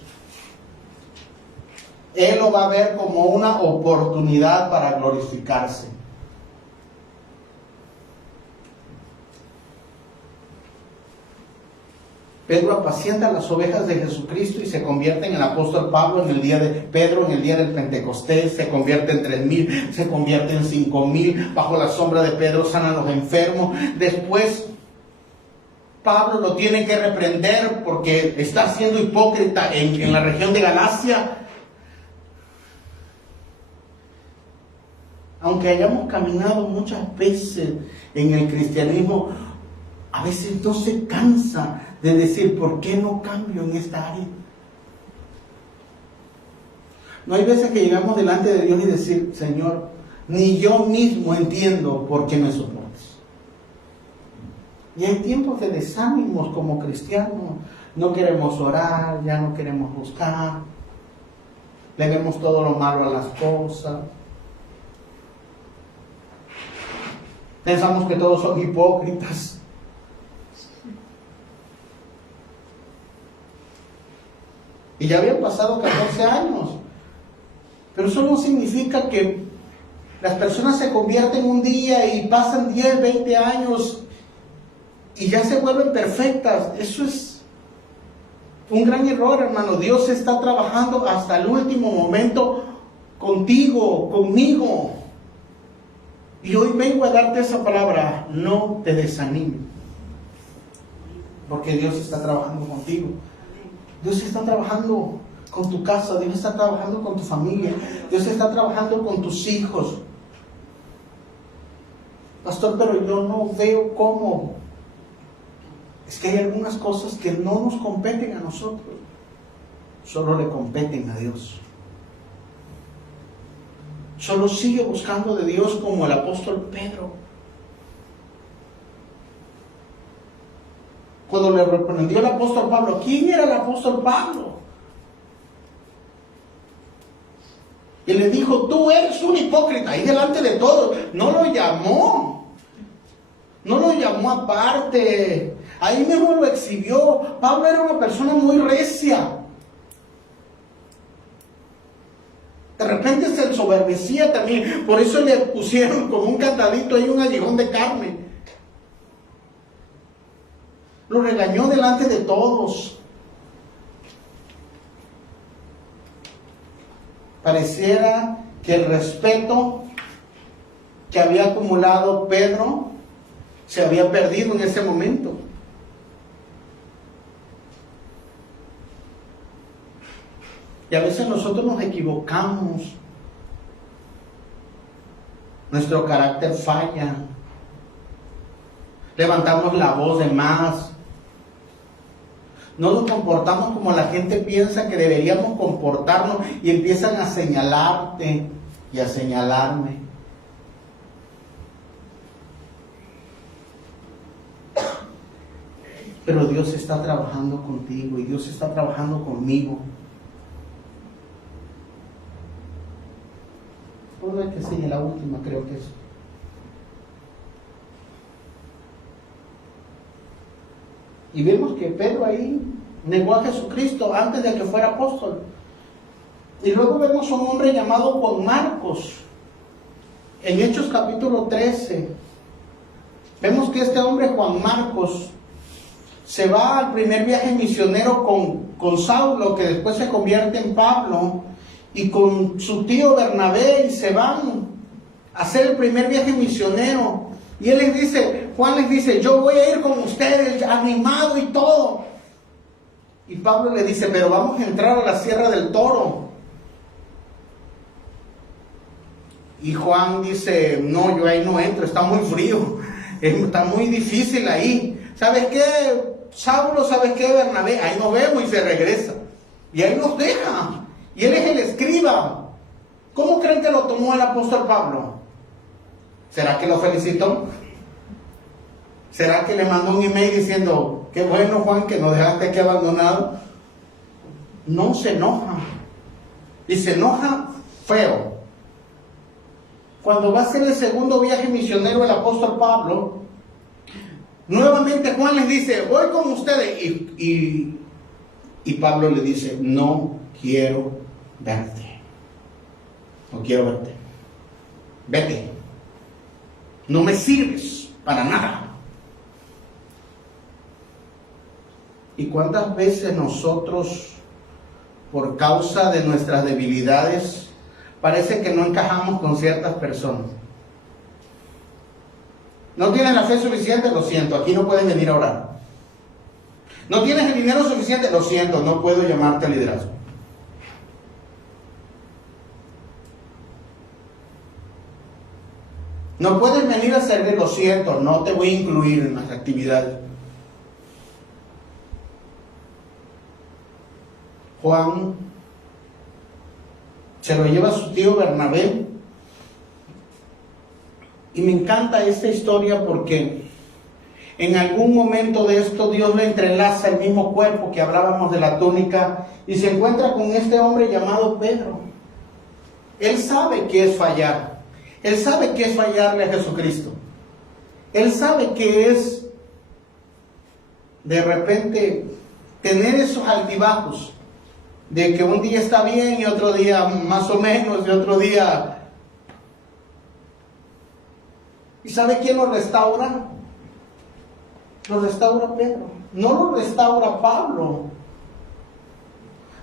Él lo va a ver como una oportunidad para glorificarse. Pedro apacienta las ovejas de Jesucristo y se convierte en el apóstol Pablo en el día de Pedro, en el día del Pentecostés, se convierte en 3,000, se convierte en 5,000, bajo la sombra de Pedro sanan a los enfermos. Después Pablo lo tiene que reprender porque está siendo hipócrita en la región de Galacia. Aunque hayamos caminado muchas veces en el cristianismo, a veces no se cansa de decir, ¿por qué no cambio en esta área? No hay veces que llegamos delante de Dios y decir, Señor, ni yo mismo entiendo por qué me soportas. Y hay tiempos de desánimos como cristianos. No queremos orar, ya no queremos buscar. Le vemos todo lo malo a las cosas. Pensamos que todos son hipócritas. Y ya habían pasado 14 años. Pero eso no significa que las personas se convierten un día y pasan 10, 20 años y ya se vuelven perfectas. Eso es un gran error, hermano. Dios está trabajando hasta el último momento contigo, conmigo. Y hoy vengo a darte esa palabra: no te desanimes, porque Dios está trabajando contigo. Dios está trabajando con tu casa, Dios está trabajando con tu familia, Dios está trabajando con tus hijos. Pastor, pero yo no veo cómo. Es que hay algunas cosas que no nos competen a nosotros, solo le competen a Dios. Solo sigue buscando de Dios como el apóstol Pedro. Cuando le reprendió el apóstol Pablo, ¿quién era el apóstol Pablo? Y le dijo, tú eres un hipócrita, ahí delante de todos. No lo llamó. No lo llamó aparte. Ahí mismo lo exhibió. Pablo era una persona muy recia. De repente se ensoberbecía también. Por eso le pusieron como un candadito ahí, un aguijón de carne. Lo regañó delante de todos. Pareciera que el respeto que había acumulado Pedro se había perdido en ese momento. Y a veces nosotros nos equivocamos. Nuestro carácter falla. Levantamos la voz de más. No nos comportamos como la gente piensa que deberíamos comportarnos y empiezan a señalarte y a señalarme. Pero Dios está trabajando contigo y Dios está trabajando conmigo. Por ver que sigue la última, creo que es. Y vemos que Pedro ahí negó a Jesucristo antes de que fuera apóstol. Y luego vemos a un hombre llamado Juan Marcos. En Hechos capítulo 13. Vemos que este hombre Juan Marcos se va al primer viaje misionero con Saulo, que después se convierte en Pablo, y con su tío Bernabé, y se van a hacer el primer viaje misionero. Y él les dice, Juan les dice, yo voy a ir con ustedes, animado y todo. Y Pablo le dice, pero vamos a entrar a la Sierra del Toro. Y Juan dice, no, yo ahí no entro, está muy frío, está muy difícil ahí. ¿Sabes qué, Saulo? ¿Sabes qué, Bernabé? Ahí nos vemos, y se regresa. Y ahí nos deja. Y él es el escriba. ¿Cómo creen que lo tomó el apóstol Pablo? ¿Será que lo felicitó? ¿Será que le mandó un email diciendo, qué bueno, Juan, que nos dejaste aquí abandonado? No, se enoja. Y se enoja feo. Cuando va a ser el segundo viaje misionero el apóstol Pablo, nuevamente Juan les dice, voy con ustedes. Y Pablo le dice, no quiero verte. No quiero verte. Vete. No me sirves para nada. ¿Y cuántas veces nosotros, por causa de nuestras debilidades, parece que no encajamos con ciertas personas? No tienes la fe suficiente, lo siento, aquí no puedes venir a orar. No tienes el dinero suficiente, lo siento, no puedo llamarte al liderazgo. No puedes venir a servir, lo siento, no te voy a incluir en las actividades. Juan Se lo lleva su tío Bernabé. Y me encanta esta historia porque en algún momento de esto Dios le entrelaza el mismo cuerpo que hablábamos de la túnica y se encuentra con este hombre llamado Pedro. Él sabe qué es fallar. Él sabe qué es fallarle a Jesucristo. Él sabe qué es de repente tener esos altibajos de que un día está bien y otro día más o menos y otro día... ¿Y sabe quién lo restaura? Lo restaura Pedro. No lo restaura Pablo.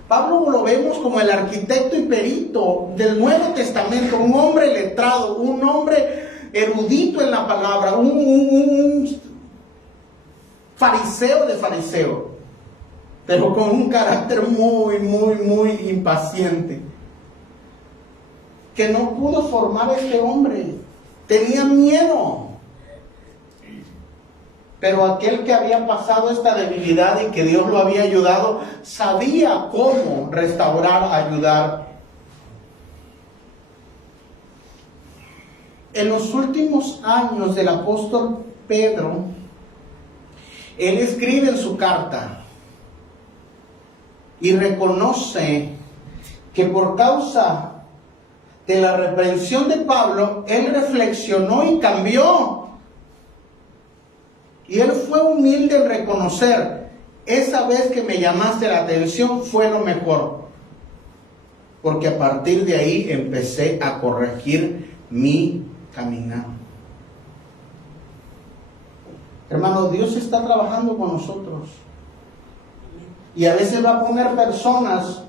Pablo lo vemos como el arquitecto y perito del Nuevo Testamento, un hombre letrado, un hombre erudito en la palabra, un fariseo de fariseo, pero con un carácter muy impaciente, que no pudo formar a este hombre. Tenía miedo. Pero aquel que había pasado esta debilidad y que Dios lo había ayudado, sabía cómo restaurar, ayudar. En los últimos años del apóstol Pedro, él escribe en su carta y reconoce que por causa de la reprensión de Pablo, él reflexionó y cambió. Y él fue humilde en reconocer, esa vez que me llamaste la atención fue lo mejor. Porque a partir de ahí empecé a corregir mi caminar. Hermano, Dios está trabajando con nosotros. Y a veces va a poner personas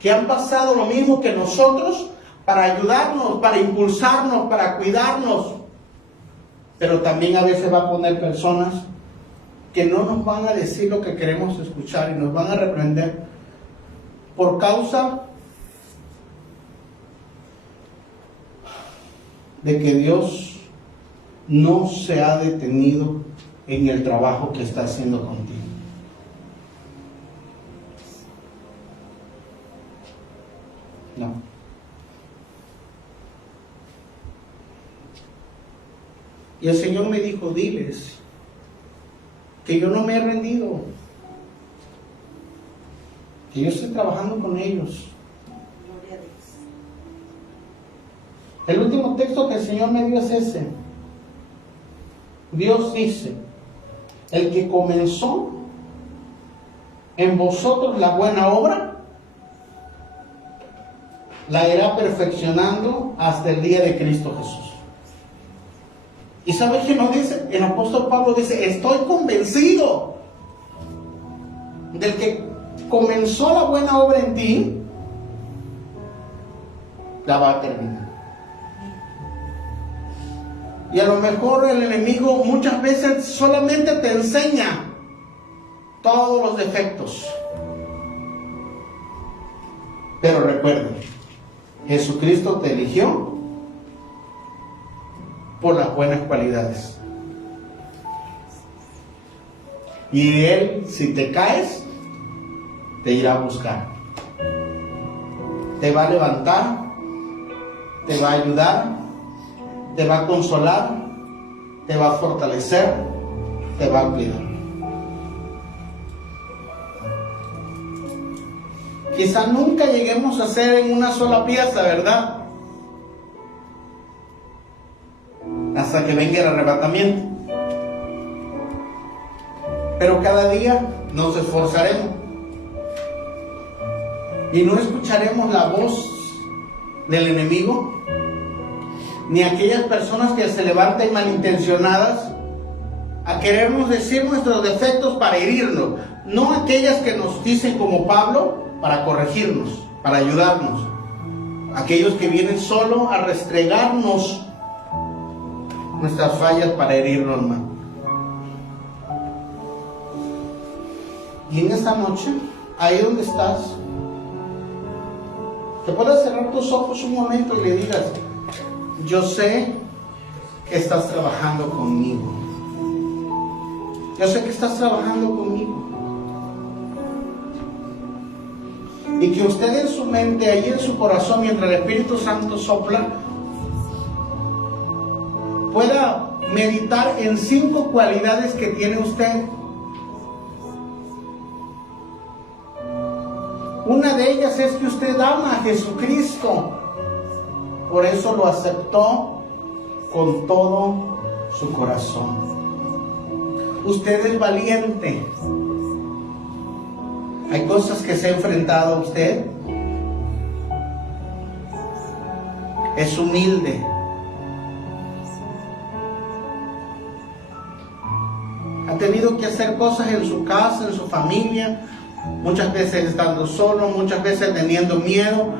que han pasado lo mismo que nosotros para ayudarnos, para impulsarnos, para cuidarnos. Pero también a veces va a poner personas que no nos van a decir lo que queremos escuchar y nos van a reprender por causa de que Dios no se ha detenido en el trabajo que está haciendo contigo. No. Y el Señor me dijo, diles que yo no me he rendido, que yo estoy trabajando con ellos. Gloria a Dios. El último texto que el Señor me dio es ese. Dios dice, el que comenzó en vosotros la buena obra, la irá perfeccionando hasta el día de Cristo Jesús. ¿Y sabes qué nos dice? El apóstol Pablo dice, estoy convencido del que comenzó la buena obra en ti, la va a terminar. Y a lo mejor el enemigo muchas veces solamente te enseña todos los defectos. Pero recuerda, Jesucristo te eligió por las buenas cualidades. Y Él, si te caes, te irá a buscar. Te va a levantar, te va a ayudar, te va a consolar, te va a fortalecer, te va a cuidar. Quizá nunca lleguemos a ser en una sola pieza, ¿verdad? Hasta que venga el arrebatamiento. Pero cada día nos esforzaremos y no escucharemos la voz del enemigo, ni aquellas personas que se levanten malintencionadas a querernos decir nuestros defectos para herirnos, no aquellas que nos dicen como Pablo para corregirnos, para ayudarnos, aquellos que vienen solo a restregarnos nuestras fallas para herirnos más. Y en esta noche, ahí donde estás, te puedes cerrar tus ojos un momento y le digas, yo sé que estás trabajando conmigo. Yo sé que estás trabajando conmigo. y que usted en su mente, ahí en su corazón, mientras el Espíritu Santo sopla, pueda meditar en 5 cualidades que tiene usted. Una de ellas es que usted ama a Jesucristo, por eso lo aceptó con todo su corazón. Usted es valiente. Hay cosas que se ha enfrentado a usted. Es humilde. Ha tenido que hacer cosas en su casa, en su familia, muchas veces estando solo, muchas veces teniendo miedo.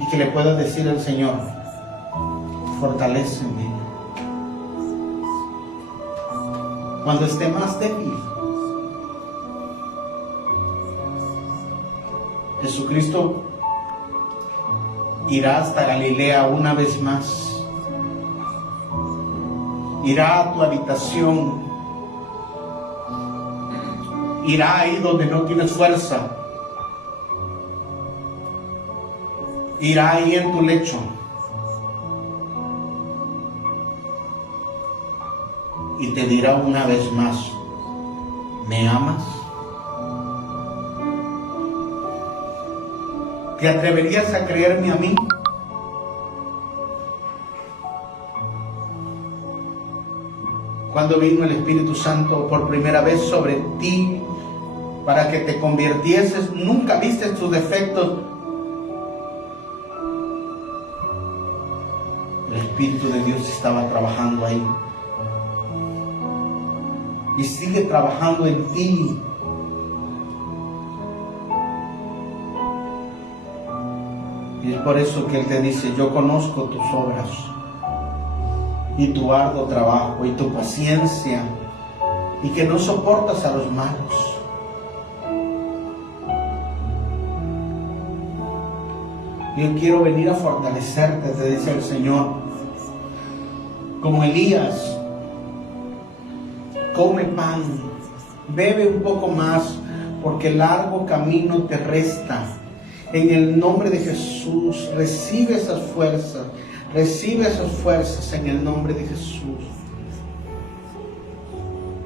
Y que le pueda decir al Señor: fortaléceme cuando esté más débil. Jesucristo irá hasta Galilea una vez más. Irá a tu habitación. Irá ahí donde no tienes fuerza. Irá ahí en tu lecho. Y te dirá una vez más: ¿me amas? ¿Te atreverías a creerme a mí? Cuando vino el Espíritu Santo por primera vez sobre ti para que te convirtieses, nunca viste tus defectos. El Espíritu de Dios estaba trabajando ahí. Y sigue trabajando en ti. Y es por eso que Él te dice: yo conozco tus obras, y tu arduo trabajo, y tu paciencia, y que no soportas a los malos. Yo quiero venir a fortalecerte, te dice el Señor. Como Elías, come pan, bebe un poco más, porque el largo camino te resta. En el nombre de Jesús, recibe esas fuerzas en el nombre de Jesús.